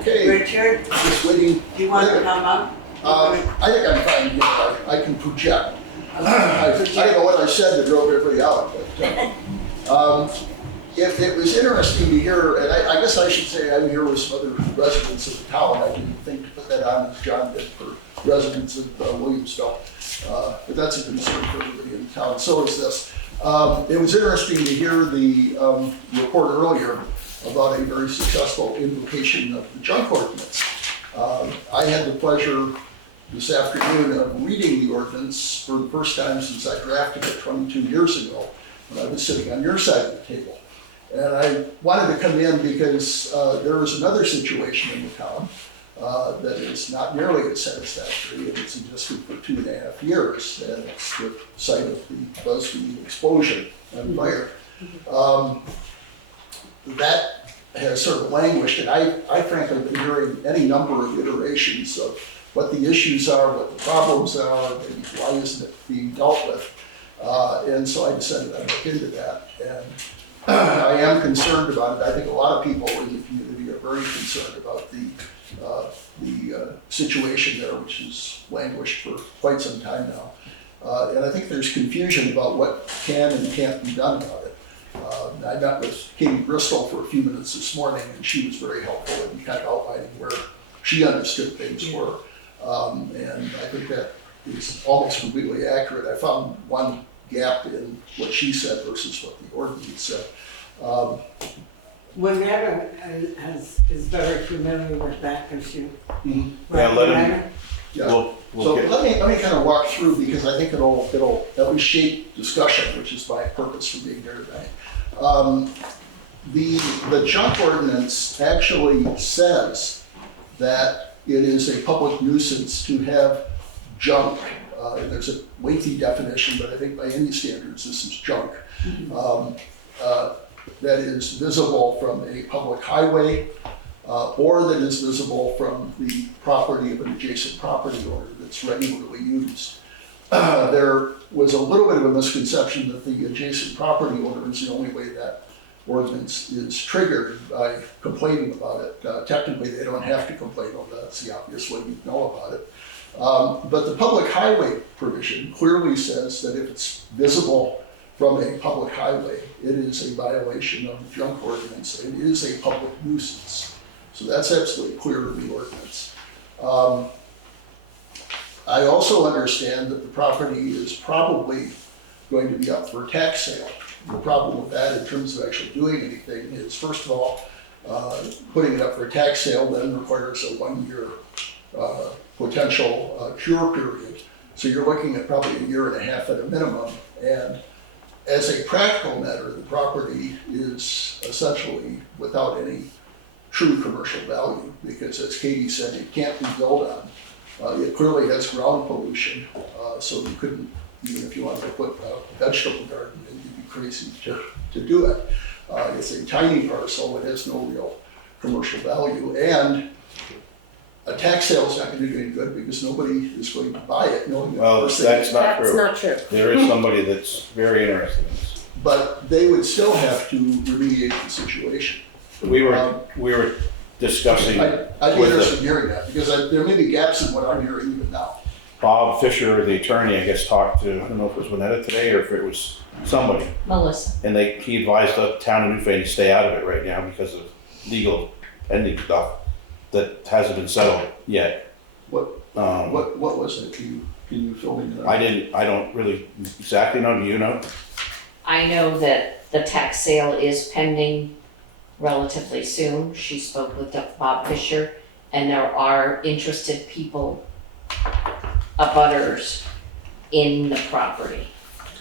Okay, Richard, just waiting. do you want to come up? I think I'm fine, yeah, I can project. I don't know what I said that drove everybody out, but, it was interesting to hear, and I guess I should say I'm here with some other residents of the town. I didn't think to put that on as John did for residents of Williamsville. But that's a concern for everybody in town, so is this. It was interesting to hear the report earlier about a very successful invocation of the junk ordinance. I had the pleasure this afternoon of reading the ordinance for the first time since I drafted it 22 years ago, when I was sitting on your side of the table. And I wanted to come in because there is another situation in the town that is not nearly as satisfactory, and it's existed for 2.5 years, and it's the site of the BuzzFeed explosion and fire. That has sort of languished, and I frankly have been hearing any number of iterations of what the issues are, what the problems are, maybe why isn't it being dealt with. And so I decided I'd look into that. And I am concerned about it. I think a lot of people in the community are very concerned about the the situation there, which has languished for quite some time now. And I think there's confusion about what can and can't be done about it. I met with Katie Bristol for a few minutes this morning, and she was very helpful in kind of outlining where she understood things were. And I think that is almost completely accurate. I found one gap in what she said versus what the ordinance said. Whenever is very familiar with that issue. Mhm. Yeah, let him- Whenever? Yeah. We'll So get, let me kind of walk through, because I think it'll at least shape discussion, which is my purpose for being here tonight. The junk ordinance actually says that it is a public nuisance to have junk. There's a lengthy definition, but I think by any standards, this is junk. That is visible from a public highway, or that is visible from the property of an adjacent property owner that's regularly used. There was a little bit of a misconception that the adjacent property owner is the only way that ordinance is triggered by complaining about it. Technically, they don't have to complain, although that's the obvious way you know about it. But the public highway provision clearly says that if it's visible from a public highway, it is a violation of the junk ordinance. It is a public nuisance. So that's absolutely clear in the ordinance. I also understand that the property is probably going to be up for tax sale. The problem with that in terms of actually doing anything is, first of all, putting it up for a tax sale then requires a 1-year potential cure period. So you're looking at probably a 1.5 years at a minimum. And as a practical matter, the property is essentially without any true commercial value, because as Katie said, it can't be built on. It clearly has ground pollution, so you couldn't, even if you wanted to put a vegetable garden in, you'd be crazy to do it. It's a tiny parcel, it has no real commercial value, and a tax sale is not going to do any good because nobody is going to buy it knowing that. well, that's not true. That's not true. There is somebody that's very interested in this. But they would still have to remediate the situation. We were discussing I'd be with interested in hearing that, because there may be gaps in what I'm hearing even now. Bob Fisher, the attorney, I guess, talked to, I don't know if it was Winetta today or if it was somebody. Melissa. And he advised the town of Newfane to stay out of it right now because of legal pending stuff that hasn't been settled yet. What was it? Can you fill me in? I don't really exactly know. Do you know? I know that the tax sale is pending relatively soon. She spoke with Bob Fisher, and there are interested people, abutters, in the property.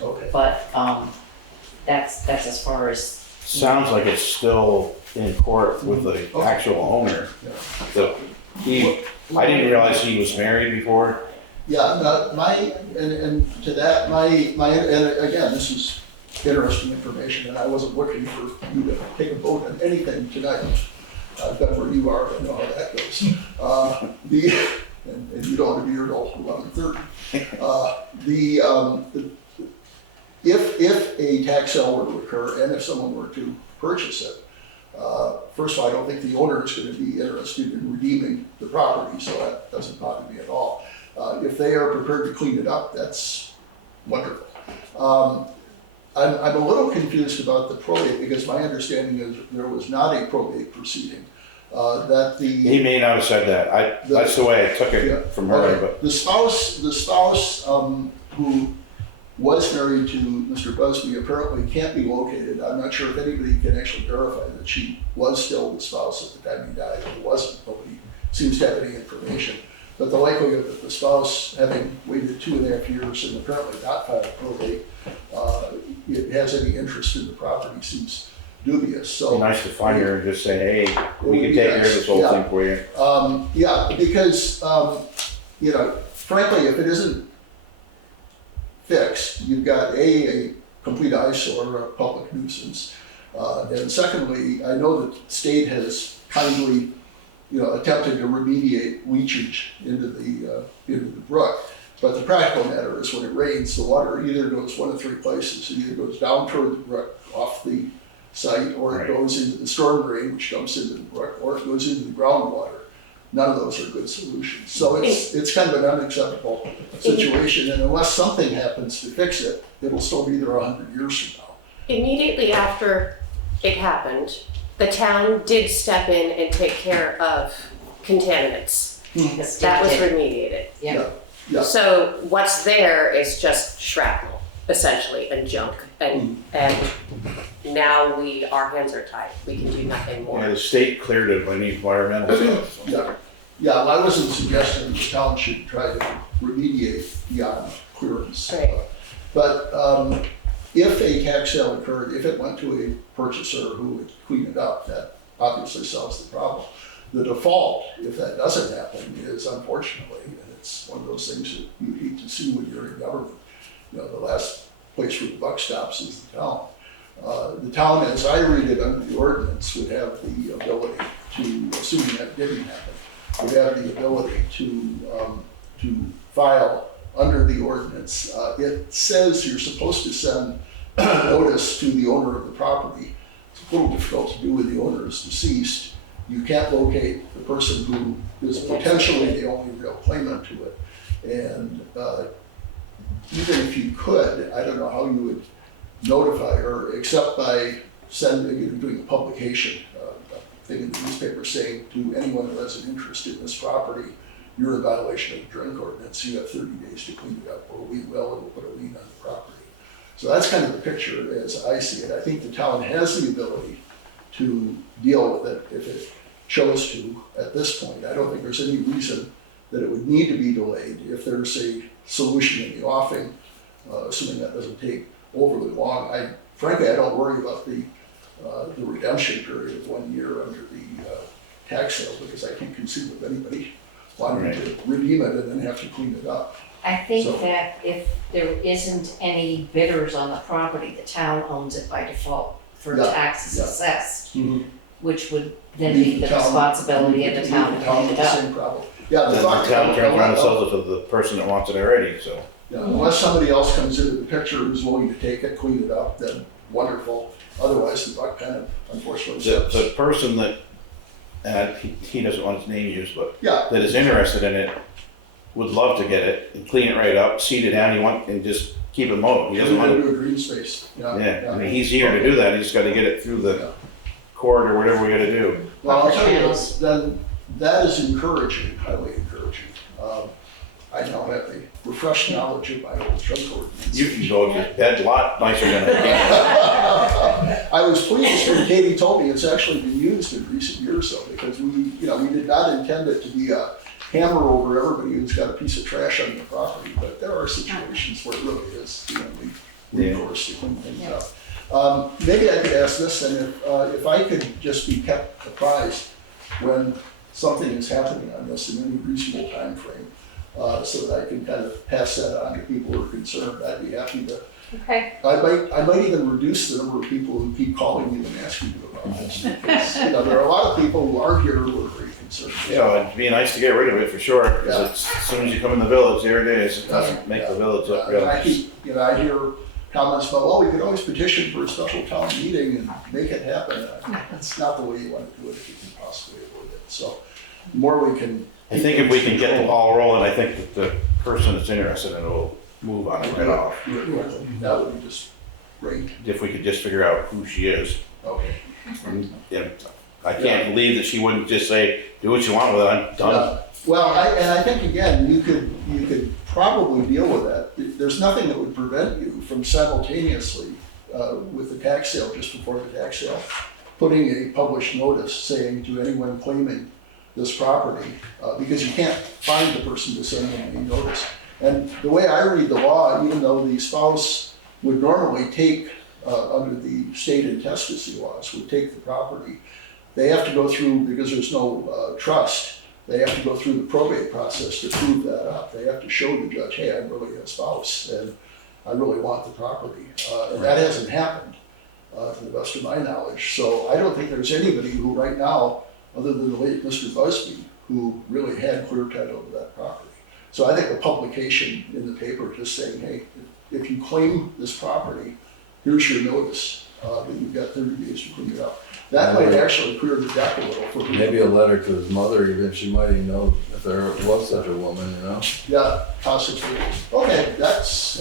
Okay. But that's as far as. Sounds like it's still in court with the actual owner. Yeah. So I didn't realize he was married before. Yeah, and to that, and again, this is interesting information, and I wasn't looking for you to take a vote on anything tonight. I've been where you are, I know how that goes. And you don't want to be here till 11:30. If a tax sale were to occur, and if someone were to purchase it, first of all, I don't think the owner is going to be interested in redeeming the property, so that doesn't bother me at all. If they are prepared to clean it up, that's wonderful. I'm a little confused about the probate, because my understanding is there was not a probate proceeding. He may not have said that. That's the way I took it from her. Okay. But The spouse who was married to Mr. Busby apparently can't be located. I'm not sure if anybody can actually verify that she was still the spouse at the time he died. If it wasn't, nobody seems to have any information. But the likelihood that the spouse, having waited 2.5 years and apparently not filed probate, it has any interest in the property seems dubious. So it'd be nice to find her and just say, hey, we can would be take care of nice. this whole Yeah. thing for you. Yeah, because, frankly, if it isn't fixed, you've got a complete eyesore, a public nuisance. And secondly, I know that the state has kindly, attempted to remediate leachage into the brook. But the practical matter is when it rains, the water either goes one of three places. It either goes down toward the brook off the site, or it goes into the storm drain, which dumps into the brook, or it goes into the groundwater. none of those are good solutions. So it's kind of an unacceptable situation, and unless something happens to fix it, it'll still be there 100 years from now. Immediately after it happened, the town did step in and take care of contaminants. That was remediated. Yeah. Yeah. So what's there is just shrapnel, essentially, and junk. And now our hands are tied. We can do nothing Yeah, more. the state cleared it by the environmental stuff. So. Yeah, well, I wasn't suggesting the town should try to remediate beyond clearance. Right. But if a tax sale occurred, if it went to a purchaser who would clean it up, that obviously solves the problem. The default, if that doesn't happen, is unfortunately, and it's one of those things that you hate to see when you're in government. You know, the last place where the buck stops is the town. The town, as I read it under the ordinance, would have the ability to, assuming that didn't happen, would have the ability to file under the ordinance. It says you're supposed to send notice to the owner of the property. It's a little difficult to do when the owner is deceased. You can't locate the person who is potentially the only real claimant to it. And even if you could, I don't know how you would notify her except by doing a publication, thing in the newspaper saying to anyone who has an interest in this property, you're in violation of the drink ordinance, you have 30 days to clean it up, or we will, and we'll put a lien on the property. So that's kind of the picture as I see it. I think the town has the ability to deal with it if it chose to at this point. I don't think there's any reason that it would need to be delayed if there's a solution in the offing, assuming that doesn't take overly long. Frankly, I don't worry about the redemption period of 1 year under the tax sale, because I can't conceive of anybody wanting to redeem it and then have to clean it up. I think that if there isn't any bidders on the property, the town owns it by default for taxes assessed, which would then be the responsibility of the town to clean it up. Same problem. Yeah, The town turns around and sells it to the person that wants it already, so. Yeah, unless somebody else comes into the picture who's willing to take it, clean it up, then wonderful. Otherwise, the buck kind of unfortunately stops. The person that, he doesn't want his name used, but Yeah. that is interested in it would love to get it and clean it right up, seed it down, and just keep it mowed. He doesn't want to. Do a green space. Yeah, I mean, he's here to do that, he's gotta get it through the court or whatever we gotta do. Well, I'll tell you, then that is encouraging, highly encouraging. I now have a refreshed knowledge of my old drug ordinance. You can go to bed a lot nicer than I was pleased when Katie told me it's actually been used in recent years, though, because we did not intend it to be a hammer over everybody who's got a piece of trash on their property, but there are situations where it really is the only recourse to clean things up. Maybe I could ask this, and if I could just be kept apprised when something is happening on this in any reasonable time frame, so that I can kind of pass that on to people who are concerned, I'd be happy to. Okay. I might even reduce the number of people who keep calling you and asking you about this. Because, there are a lot of people who are here who are very concerned. it'd be nice to get rid of it for sure, because as soon as you come in the village, there it is, it doesn't make the village look real I nice. I hear comments about, well, we could always petition for a special town meeting and make it happen. That's not the way you want to do it if you can possibly avoid it. So the more we can. I think if we can get the ball rolling, I think that the person that's interested in it will move on it right off. That would be just great. If we could just figure out who she is. Okay. And, I can't believe that she wouldn't just say, do what you want with it, I'm done. Well, I think again, you could probably deal with that. There's nothing that would prevent you from simultaneously, with the tax sale, just before the tax sale, putting a published notice saying to anyone claiming this property, because you can't find the person to send them a notice. And the way I read the law, even though the spouse would normally take, under the state intestacy laws, would take the property, they have to go through, because there's no trust, they have to go through the probate process to prove that up. They have to show the judge, hey, I'm really a spouse and I really want the property. And that hasn't happened, to the best of my knowledge. So I don't think there's anybody who right now, other than the late Mr. Busby, who really had clear title to that property. So I think the publication in the paper just saying, hey, if you claim this property, here's your notice. that you've got 30 days to clean it up. That might actually clear the deck a little for people. Maybe a letter to his mother, even she might even know if there was such a woman, you know? Yeah, possibly. Okay,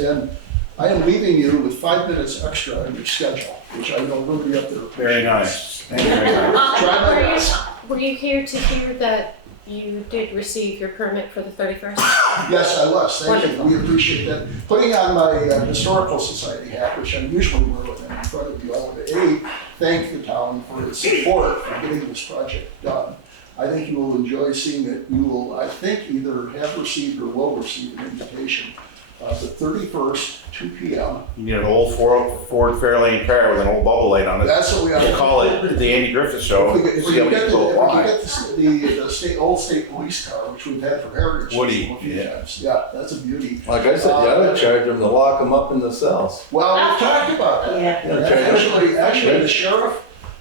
and I am leaving you with 5 minutes extra on your schedule, which I know nobody up there. Very nice. Thank you very much. Try my best. Were you here to hear that you did receive your permit for the 31st? Yes, I was. Thank you. Wonderful. We appreciate that. Putting on my Historical Society hat, which I usually wear when I'm in front of you, I want to thank the town for its support for getting this project done. I think you will enjoy seeing it. You will, I think, either have received or will receive an invitation. The 31st, 2 p.m. You need an old Ford Fairlane car with an old bubble light on it. That's what we have. We'll call it the Andy Griffith Show. If we See how can many get people apply. the old state police car, which we've had for heritage. Woody, a few yeah. times. Yeah, that's a beauty. Like I said, you ought to charge them to lock them up in the cells. Well, we've talked about that. Yeah. Actually,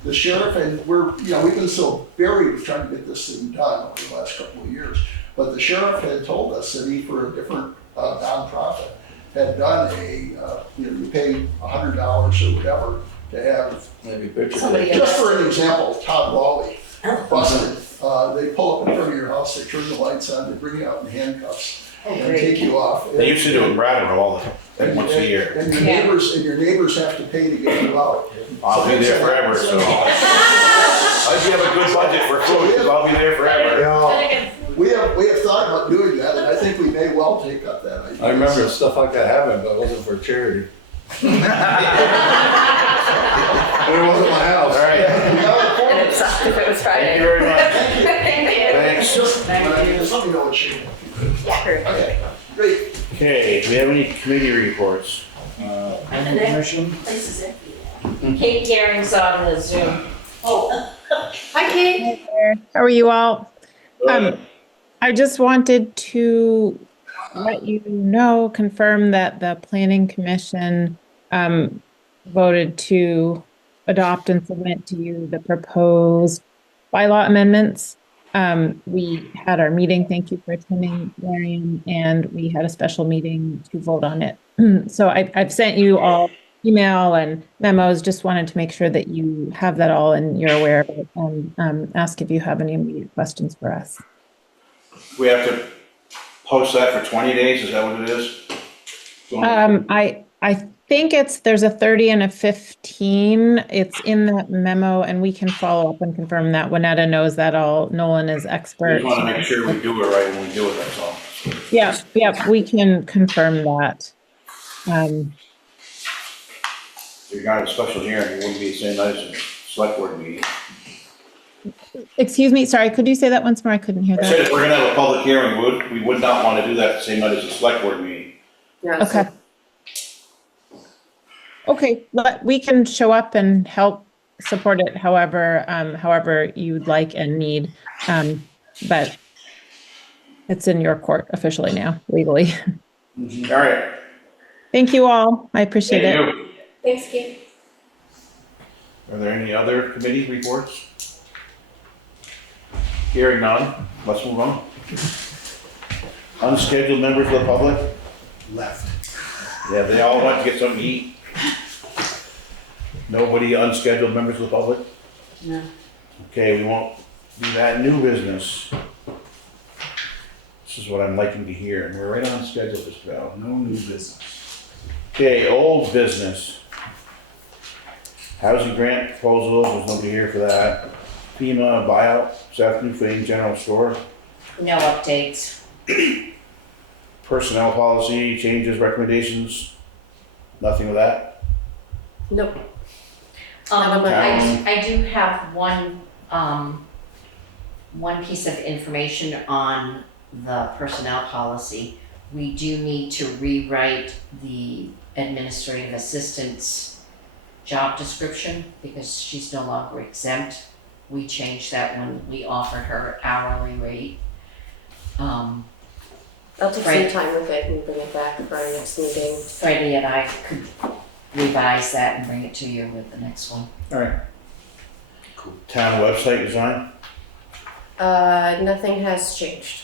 the sheriff, and we've been so buried with trying to get this thing done over the last couple of years. But the sheriff had told us that he, for a different nonprofit, had done you pay $100 or whatever to have. Maybe picture Somebody it. Just for an example, Todd Wally busted. They pull up in front of your house, they turn the lights on, they bring you out in handcuffs and take you off. They used to do it in Brattleboro once a year. And your neighbors have to pay to get you out. I'll be there forever, so. I should have a good budget for food, because I'll be there forever. We have thought about doing that, and I think we may well take up that idea. I remember stuff like that happened, but it wasn't for charity. And it wasn't my house. All right. And it sucked if it was Thank you Friday. very much. Thank you. Thanks. Just let me know what you want. Okay, great. Okay, do we have any committee reports? Planning commission? Place is empty. Kate Garing's on the Zoom. Hi, Kate. How are you all? I just wanted to let you know, confirm that the planning commission voted to adopt and submit to you the proposed bylaw amendments. We had our meeting, thank you for attending, Marion, and we had a special meeting to vote on it. So I've sent you all email and memos, just wanted to make sure that you have that all and you're aware of it, and ask if you have any immediate questions for us. We have to post that for 20 days, is that what it is? I think there's a 30 and a 15. It's in that memo, and we can follow up and confirm that. Winetta knows that all. Nolan is We expert. just want to make sure we do it right when we do it, that's all. Yeah, we can confirm that. If you're going to have a special hearing, it wouldn't be the same night as a select board meeting. Excuse me, sorry, could you say that once more? I couldn't hear I said that. if we're gonna have a public hearing, we would not want to do that the same night as a select board meeting. Okay. Okay, but we can show up and help support it however you'd like and need. But it's in your court officially now, legally. All right. Thank you all. I appreciate Thank it. you. Thanks, Kate. Are there any other committee reports? Hearing none, let's move on. Unscheduled members of the public? Left. Yeah, they all went to get something to eat. Nobody unscheduled members of the public? No. Okay, we won't do that. New business. This is what I'm liking to hear, and we're right on schedule just about. No new business. Okay, old business. Housing grant proposal, there's nobody here for that. FEMA buyout, South Newfane General Store. No updates. Personnel policy, changes, recommendations, nothing with that. Nope. I do have one piece of information on the personnel policy. We do need to rewrite the administrative assistant's job description because she's no longer exempt. We changed that when we offered her hourly rate. I'll take some time with it and bring it back for our next meeting. Freddi and I could revise that and bring it to you with the next one. All right. Cool. Town website design, Nothing has changed.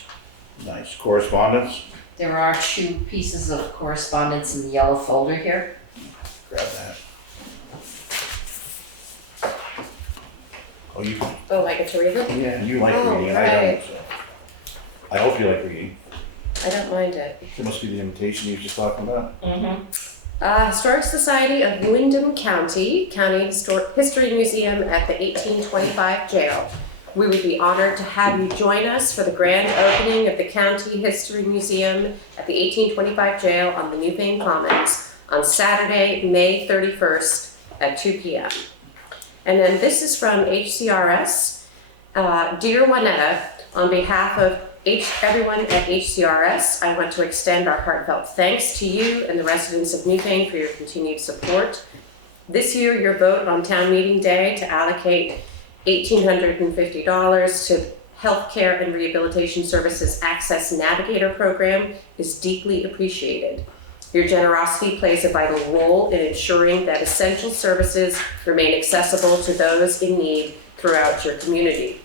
nice. Correspondence, There are 2 pieces of correspondence in the yellow folder here. grab that. Oh, you, Oh, I get to read them? yeah, you like Oh, reading, I right. don't, so. I hope you like reading. I don't mind it. It must be the invitation you were just talking about. Historic Society of Wyndham County History Museum at the 1825 jail. We would be honored to have you join us for the grand opening of the County History Museum at the 1825 jail on the Newfane Commons on Saturday, May 31st at 2 p.m. And then this is from HCRS. Dear Juanetta, on behalf of everyone at HCRS, I want to extend our heartfelt thanks to you and the residents of Newfane for your continued support. This year, your vote on town meeting day to allocate $1,850 to Healthcare and Rehabilitation Services Access Navigator Program is deeply appreciated. Your generosity plays a vital role in ensuring that essential services remain accessible to those in need throughout your community.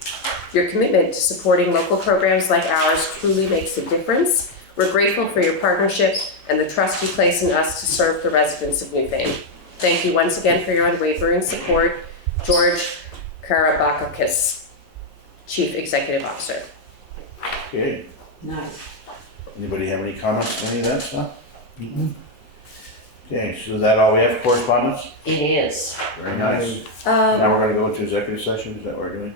Your commitment to supporting local programs like ours truly makes a difference. We're grateful for your partnership and the trust you place in us to serve the residents of Newfane. Thank you once again for your unwavering support. George Karabakakis, Chief Executive Officer. Okay, Nice. anybody have any comments on any of that stuff? Okay, so is that all we have for correspondence? It is. Very nice. Now we're gonna go into executive session, is that what we're doing?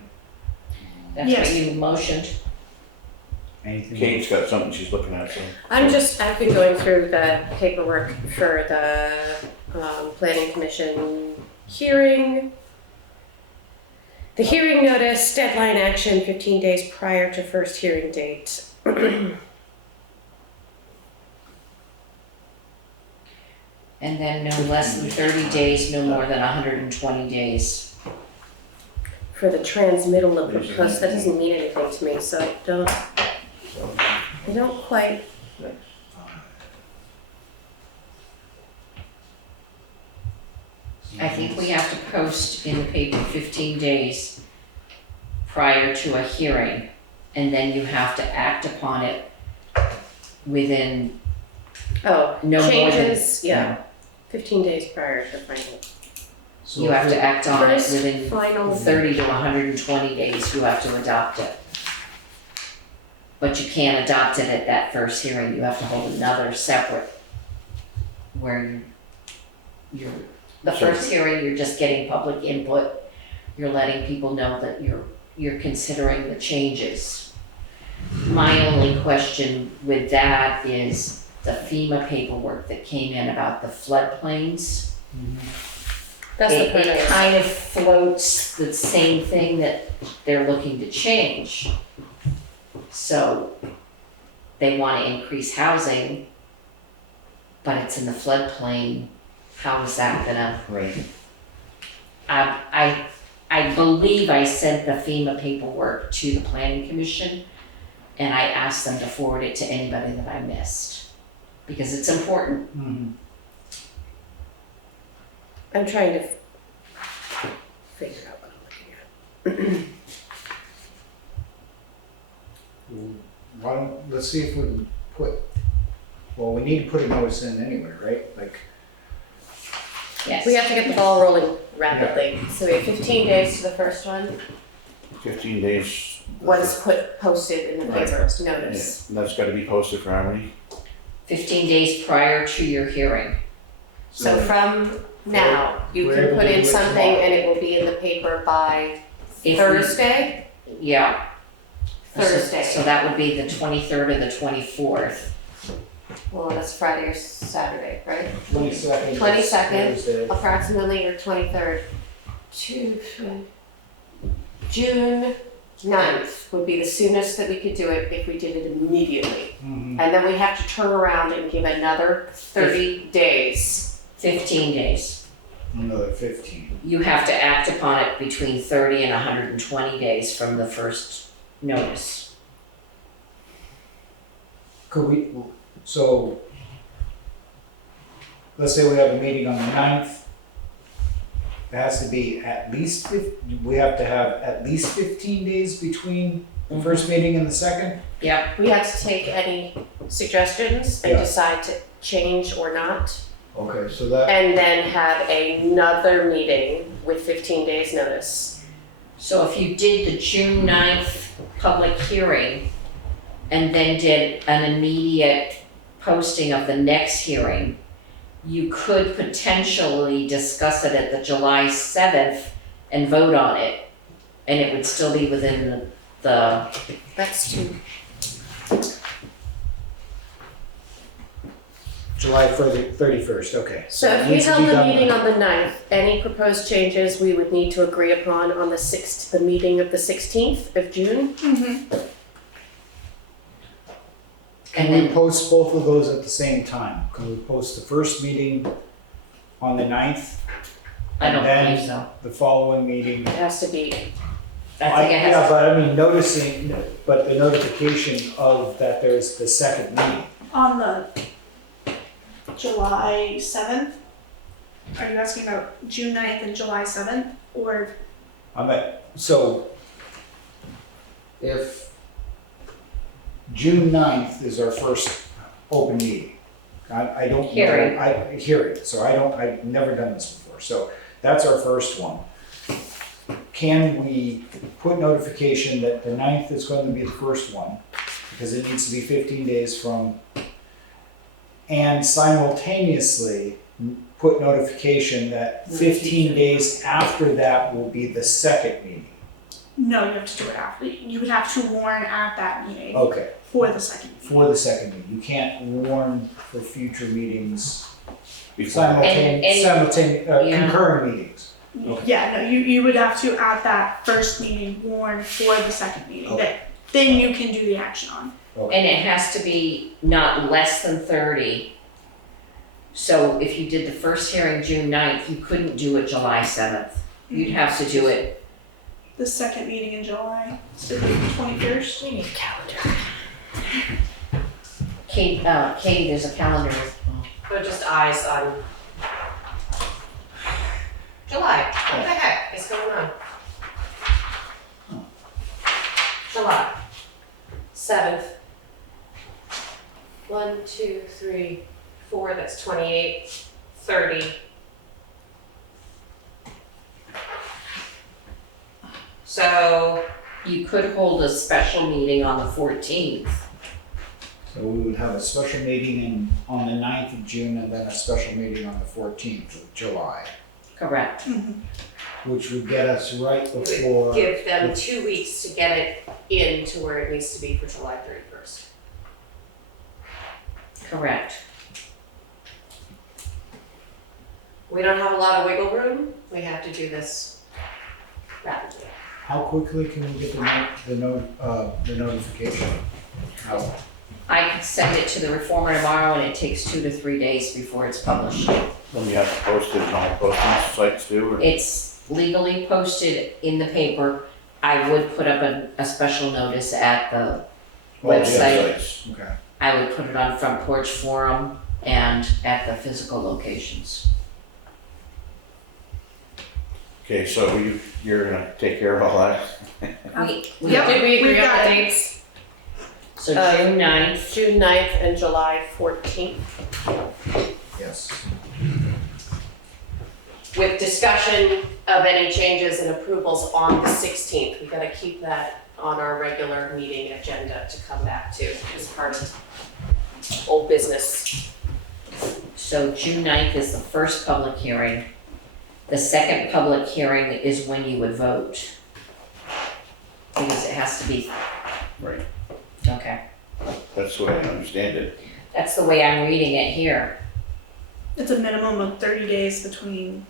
That's what you motioned. Anything? Kate's got something she's looking at, so. I've been going through the paperwork for the Planning Commission hearing. The hearing notice, deadline action 15 days prior to first hearing date. And then no less than 30 days, no more than 120 days. For the transmittal of proposed, that doesn't mean anything to me, so I don't quite. I think we have to post in the paper 15 days prior to a hearing, and then you have to act upon it within Oh, no more than. changes, yeah, 15 days prior to final. You have to act on it First, within final. 30 to 120 days, you have to adopt it. But you can't adopt it at that first hearing, you have to hold another separate, where you're, the first hearing, you're just getting public input, you're letting people know that you're considering the changes. My only question with that is the FEMA paperwork that came in about the floodplains. That's the It purpose. kind of floats the same thing that they're looking to change. So they want to increase housing, but it's in the floodplain. How is that gonna? Right. I believe I sent the FEMA paperwork to the Planning Commission, and I asked them to forward it to anybody that I missed, because it's important. I'm trying to figure out what I'm looking at. Why don't, let's see if we can well, we need to put a notice in anyway, right? Like, Yes. We have to get the ball rolling rapidly, so we have 15 days to the first one. 15 days. Once posted in the Right. paper, Yeah, notice. and that's gotta be posted for how many? 15 days prior to your hearing. So from now, you we're can able put to in do it something tomorrow. and it will be in the paper by If we- Thursday? Yeah. Thursday. So that would be the 23rd or the 24th. Well, that's Friday or Saturday, right? 22nd. 22nd. Thursday. Approximately, or 23rd. June 9th would be the soonest that we could do it if we did it immediately. Mhm. And then we have to turn around and give another 30 days. 15 days. Another 15. You have to act upon it between 30 and 120 days from the first notice. Could we, so, let's say we have a meeting on the 9th. It has to be at least, we have to have at least 15 days between the first meeting and the second? Yep. We have to take any suggestions and Yeah. decide to change or not. Okay, so that, And then have another meeting with 15 days notice. So if you did the June 9th public hearing and then did an immediate posting of the next hearing, you could potentially discuss it at the July 7th and vote on it. And it would still be within the That's too. July 31st, okay. So it if we needs to held be the done- meeting on the 9th, any proposed changes we would need to agree upon on the meeting of the 16th of June? Can we post both of those at the same time? Can we post the first meeting on the 9th? I don't and believe so. then the following meeting? It has to be. I think it has Yeah, to, but I mean, but the notification of that there's the second meeting. On the July 7th? Are you asking about June 9th and July 7th? Or, So if June 9th is our first open meeting, I don't know. Hearing. Hearing, so I've never done this before, so that's our first one. Can we put notification that the 9th is going to be the first one, because it needs to be 15 days from, and simultaneously put notification that 15 days after that will be the second meeting? no, you have to do it after. You would have to warn at that meeting Okay, for the second meeting. for the second meeting. You can't warn for future meetings, Before. concurrent meetings. Okay. Yeah, no, you would have to at that first meeting warn for the second meeting. Okay. That then you can do the action on. and it has to be not less than 30. So if you did the first hearing June 9th, you couldn't do it July 7th. You'd have to do it, The second meeting in July, so the 21st. We need a calendar. Katie, there's a calendar. Or just eyes on July. What the heck is going on? July 7th. 1, 2, 3, 4, that's 28, 30. So You could hold a special meeting on the 14th. So we would have a special meeting on the 9th of June and then a special meeting on the 14th of July, Correct. which would get us right it before. would give them 2 weeks to get it in to where it needs to be for July 31st. Correct. We don't have a lot of wiggle room. We have to do this rapidly. How quickly can we get the notification? How? I could send it to the reformer tomorrow and it takes 2 to 3 days before it's published. Then you have to post it on all posting sites too, or? It's legally posted in the paper. I would put up a special notice at the All the website. sites. Okay. I would put it on Front Porch Forum and at the physical locations. Okay, so you're gonna take care of all that? Did we agree we've on got the it. dates? So June 9th, June 9th and July 14th, Yes. with discussion of any changes and approvals on the 16th. We gotta keep that on our regular meeting agenda to come back to as part of old business. so June 9th is the first public hearing. The second public hearing is when you would vote. Because it has to be, Right, okay. that's the way I understand it. That's the way I'm reading it here. It's a minimum of 30 days between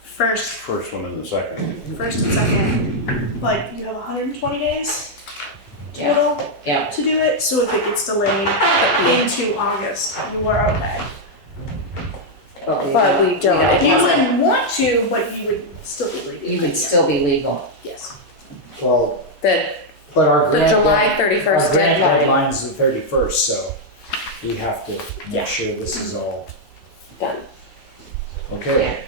first First one and the second. and second. Like you have 120 days Yeah. total Yeah. to do it. So if it gets delayed into August, you are okay. But we don't. You wouldn't want to, but you would still be legal. You would still be legal. Yes. Well, The but our The grant, July our 31st grant deadline. deadline's the 31st, so we have to Yeah. make sure this is all Done. okay.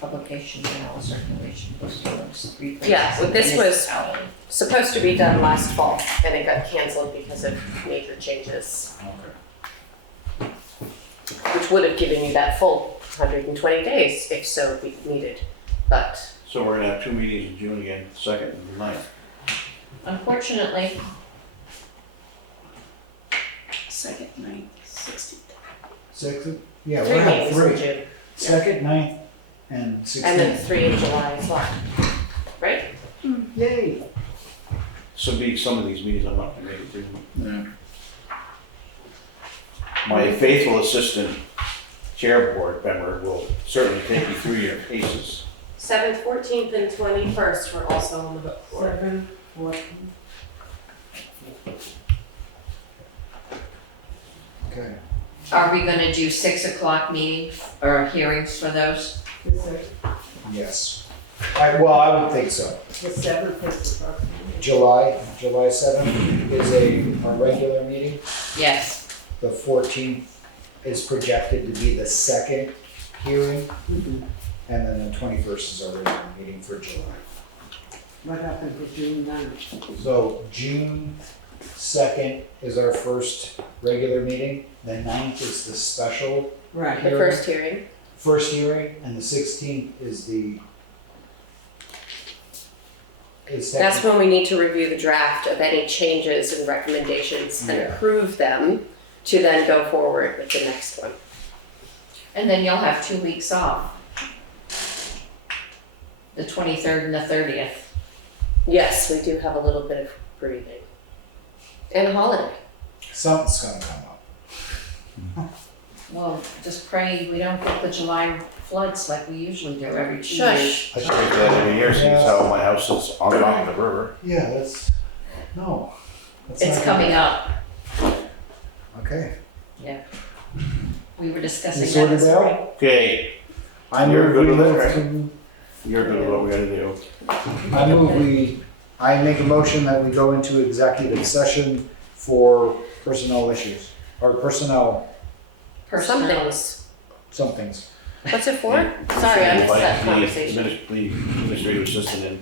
Publication, journal, circulation, postcards, 3 places. Yeah, well, this was- Municipality. Supposed to be done last fall and it got canceled because of major changes, Okay. which would have given you that full 120 days if so be needed. But So we're gonna have 2 meetings in June again, 2nd and the 9th. Unfortunately, Second, 9th, 16th. Second, yeah, Three we're gonna have meetings in 3. June. Second, 9th, and And then 16th. 3 in July as well. Right? Yay. So be some of these meetings I'm not gonna make it to. Yeah. My faithful assistant, chair board member, will certainly take you through your cases. 7th, 14th, and 21st were also on the hook for. 7, 14. Okay. are we gonna do 6 o'clock meetings or hearings for those? Yes. Well, I would think so. The 7th is the first one. July 7th is a regular meeting. Yes. The 14th is projected to be the second hearing. Mhm. And then the 21st is our regular meeting for July. What happened with June 9th? So June 2nd is our first regular meeting. The 9th is the special Right. The first hearing. hearing, and the 16th is the. That's when we need to review the draft of any changes and recommendations and Yeah. approve them to then go forward with the next one. And then you'll have 2 weeks off. The 23rd and the 30th. Yes, we do have a little bit of breathing. And a holiday. Something's gonna come up. Well, just pray we don't get the July floods like we usually do every 2 years. Shush. I straight that every year, see how my house is on top of the river. Yeah, that's, no. that's It's not coming gonna- up. Okay. We were discussing You that sorted this it out? morning. Okay, I You're move good we with that, move right? to, you're good with what we gotta do. I make a motion that we go into executive session for personnel issues, or personnel Some Personnel. things. somethings. What's it for? Sorry, I missed that Invite the conversation. the administrative assistant in.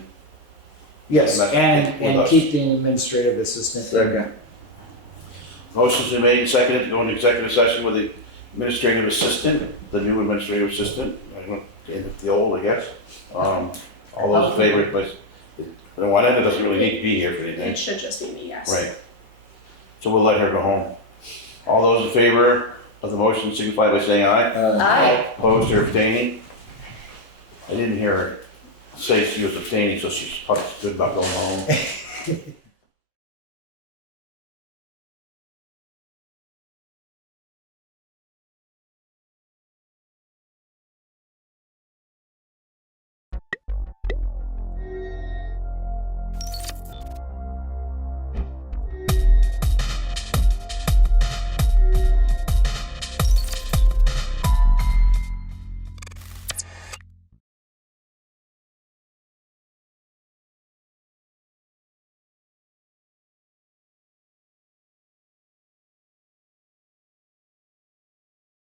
Yes, With and us. keep the administrative assistant. Second. Motion's been made and seconded to go into executive session with the administrative assistant, the new administrative assistant, I don't, and the old, I guess. All those in favor, but, Juanita doesn't really need to be here for anything. It should just be me, yes. Right. So we'll let her go home. All those in favor of the motion signify by saying aye. Aye. Opposed or abstaining? I didn't hear her say she was abstaining, so she's probably good about going home.